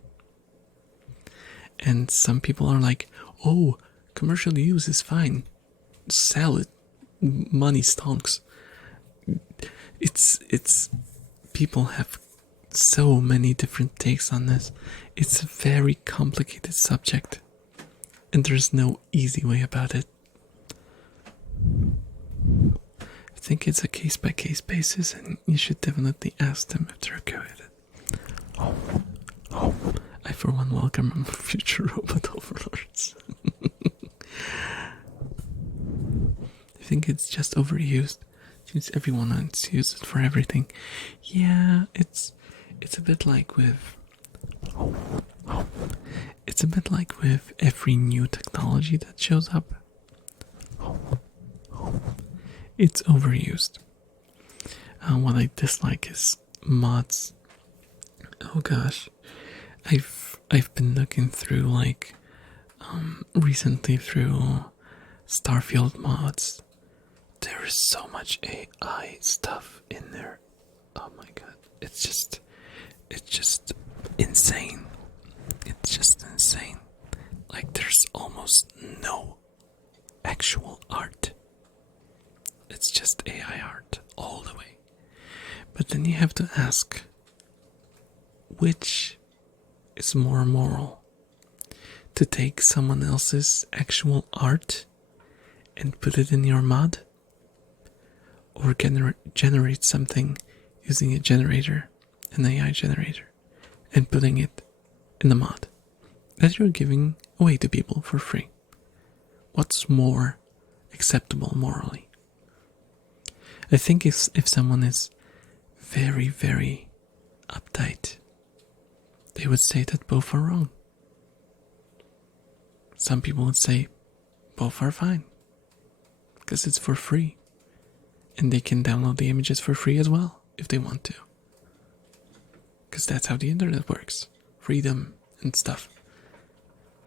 And some people are like, oh, commercial use is fine. Sell it. Money stonks. It's people have so many different takes on this. It's a very complicated subject, and there's no easy way about it. I think it's a case-by-case basis, and you should definitely ask them if they're okay with it. I for one welcome future robot overlords. I think it's just overused. Since everyone wants to use it for everything. Yeah, it's a bit like with every new technology that shows up. It's overused. What I dislike is mods. Oh gosh, I've been looking through recently through Starfield mods. There is so much AI stuff in there. Oh my god, it's just insane. It's just insane. Like there's almost no actual art. It's just AI art all the way. But then you have to ask, which is more moral? To take someone else's actual art and put it in your mod? Or generate something using a generator, an AI generator, and putting it in the mod that you're giving away to people for free? What's more acceptable morally? I think if someone is very, very uptight, they would say that both are wrong. Some people would say both are fine because it's for free, and they can download the images for free as well if they want to, because that's how the internet works, freedom and stuff.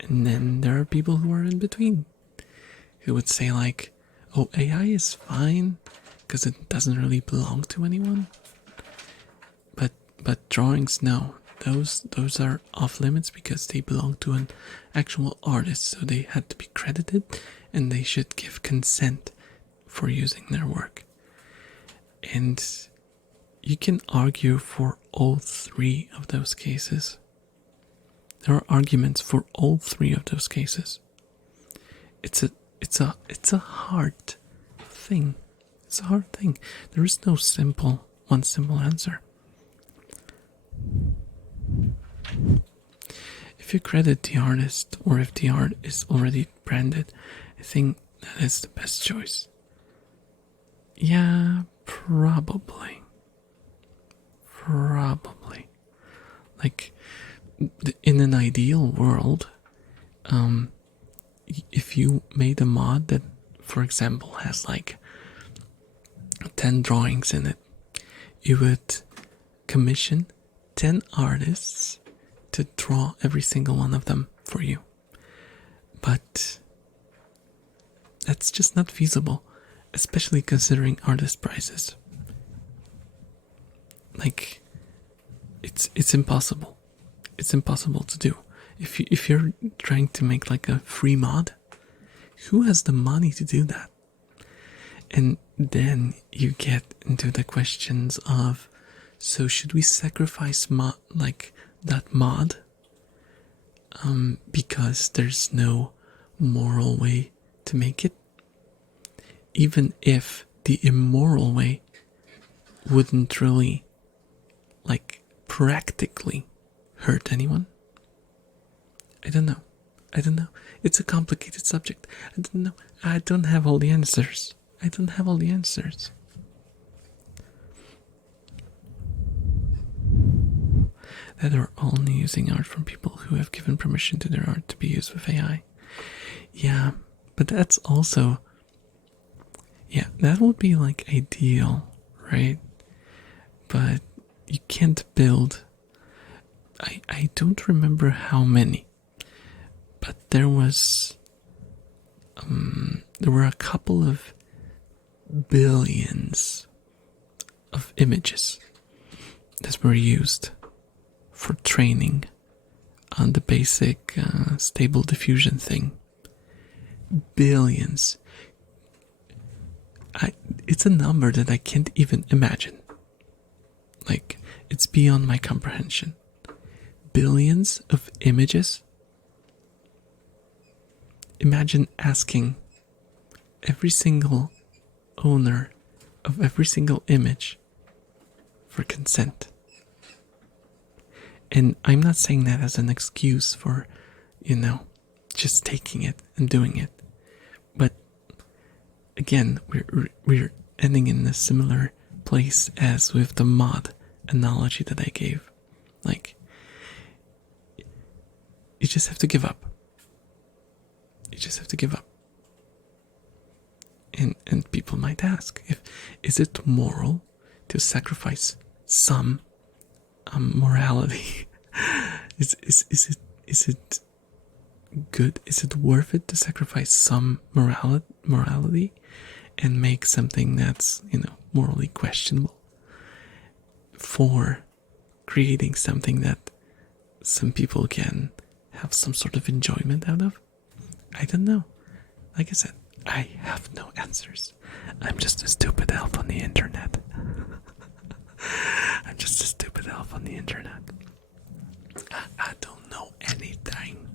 And then there are people who are in between, who would say like, oh, AI is fine because it doesn't really belong to anyone, but drawings, no, those are off limits because they belong to an actual artist, so they had to be credited and they should give consent for using their work. And you can argue for all three of those cases. There are arguments for all three of those cases. It's a hard thing. It's a hard thing. There is no one simple answer. If you credit the artist, or if the art is already branded, I think that is the best choice. Yeah, probably. Like, in an ideal world, if you made a mod that, for example, has like 10 drawings in it, you would commission 10 artists to draw every single one of them for you. But that's just not feasible, especially considering artist prices. Like, it's impossible. It's impossible to do. If you're trying to make like a free mod, who has the money to do that? And then you get into the questions of, so should we sacrifice that mod because there's no moral way to make it, even if the immoral way wouldn't really practically hurt anyone? I don't know. It's a complicated subject. I don't know. I don't have all the answers. That are only using art from people who have given permission to their art to be used with AI. Yeah, but that's also... yeah, that would be like ideal, right? But you can't build... I don't remember how many, but there were a couple of billions of images that were used for training on the basic stable diffusion thing. Billions. It's a number that I can't even imagine. Like, it's beyond my comprehension. Billions of images. Imagine asking every single owner of every single image for consent. And I'm not saying that as an excuse for, just taking it and doing it. But again, we're ending in a similar place as with the mod analogy that I gave. Like, you just have to give up. You just have to give up. And people might ask, is it moral to sacrifice some morality? Is it good? Is it worth it to sacrifice some morality and make something that's morally questionable for creating something that some people can have some sort of enjoyment out of? I don't know. Like I said, I have no answers. I'm just a stupid elf on the internet. I'm just a stupid elf on the internet. I don't know anything.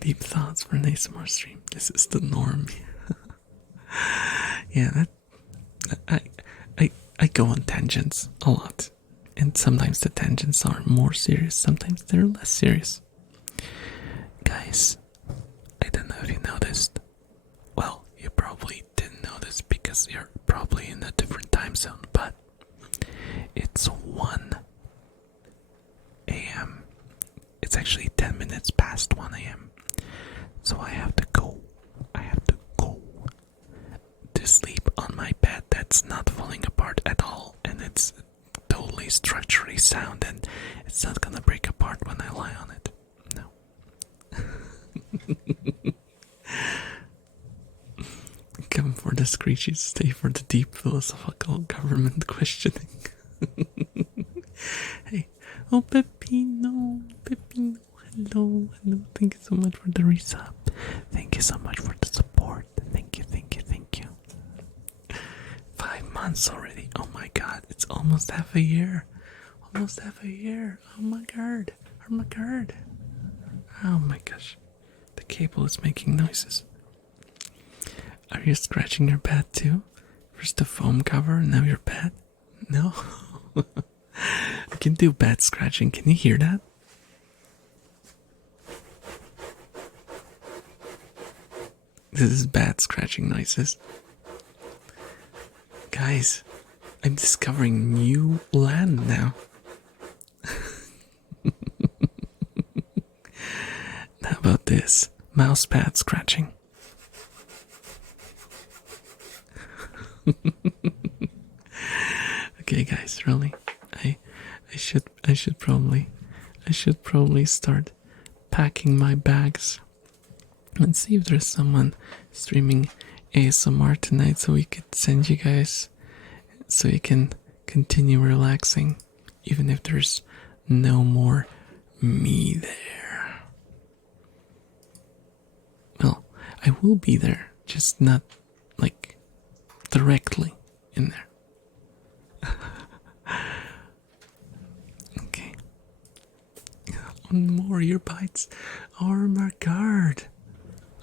Deep thoughts for an ASMR stream. This is the norm. Yeah, I go on tangents a lot. And sometimes the tangents are more serious, sometimes they're less serious. Guys, I don't know if you noticed. Well, you probably didn't notice because you're probably in a different time zone, but it's 1 a.m. It's actually 10 minutes past 1 a.m. So I have to go to sleep on my bed that's not falling apart at all, and it's totally structurally sound, and it's not gonna break apart when I lie on it. No. Come for the screechies, stay for the deep philosophical government questioning. Hey, oh Pepino, hello, thank you so much for the resub. Thank you so much for the support. Thank you. 5 months already. Oh my god, it's almost half a year. Oh my god. Oh my gosh. The cable is making noises. Are you scratching your bed too? First the foam cover, now your bed? No? I can do bed scratching. Can you hear that? This is bad scratching noises. Guys, I'm discovering new land now. How about this? Mouse pad scratching. Okay, guys, really, I should probably start packing my bags and see if there's someone streaming ASMR tonight, so we could send you guys, so you can continue relaxing, even if there's no more me there. Well, I will be there, just not like directly in there. Okay. More ear bites. Oh my god.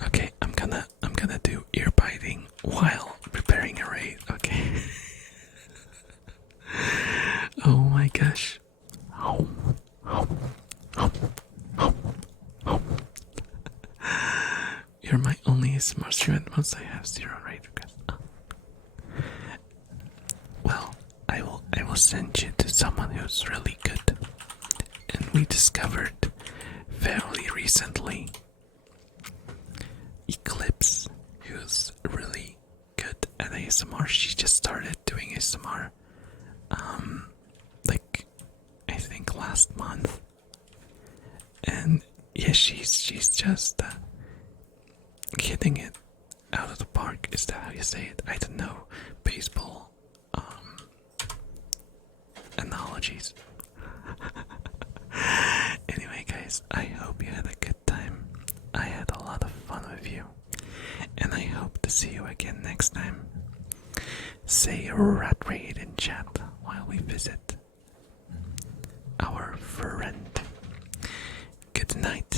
Okay, I'm gonna do ear biting while preparing a raid. Okay. Oh my gosh. You're my only ASMR stream once I have 0 raid requests. Well, I will send you to someone who's really good, and we discovered fairly recently Eclipse, who's really good at ASMR. She just started doing ASMR like I think last month, and yeah, she's just hitting it out of the park. Is that how you say it? I don't know baseball analogies. Anyway, guys, I hope you had a good time. I had a lot of fun with you, and I hope to see you again next time. Say a rat raid in chat while we visit our friend. Good night.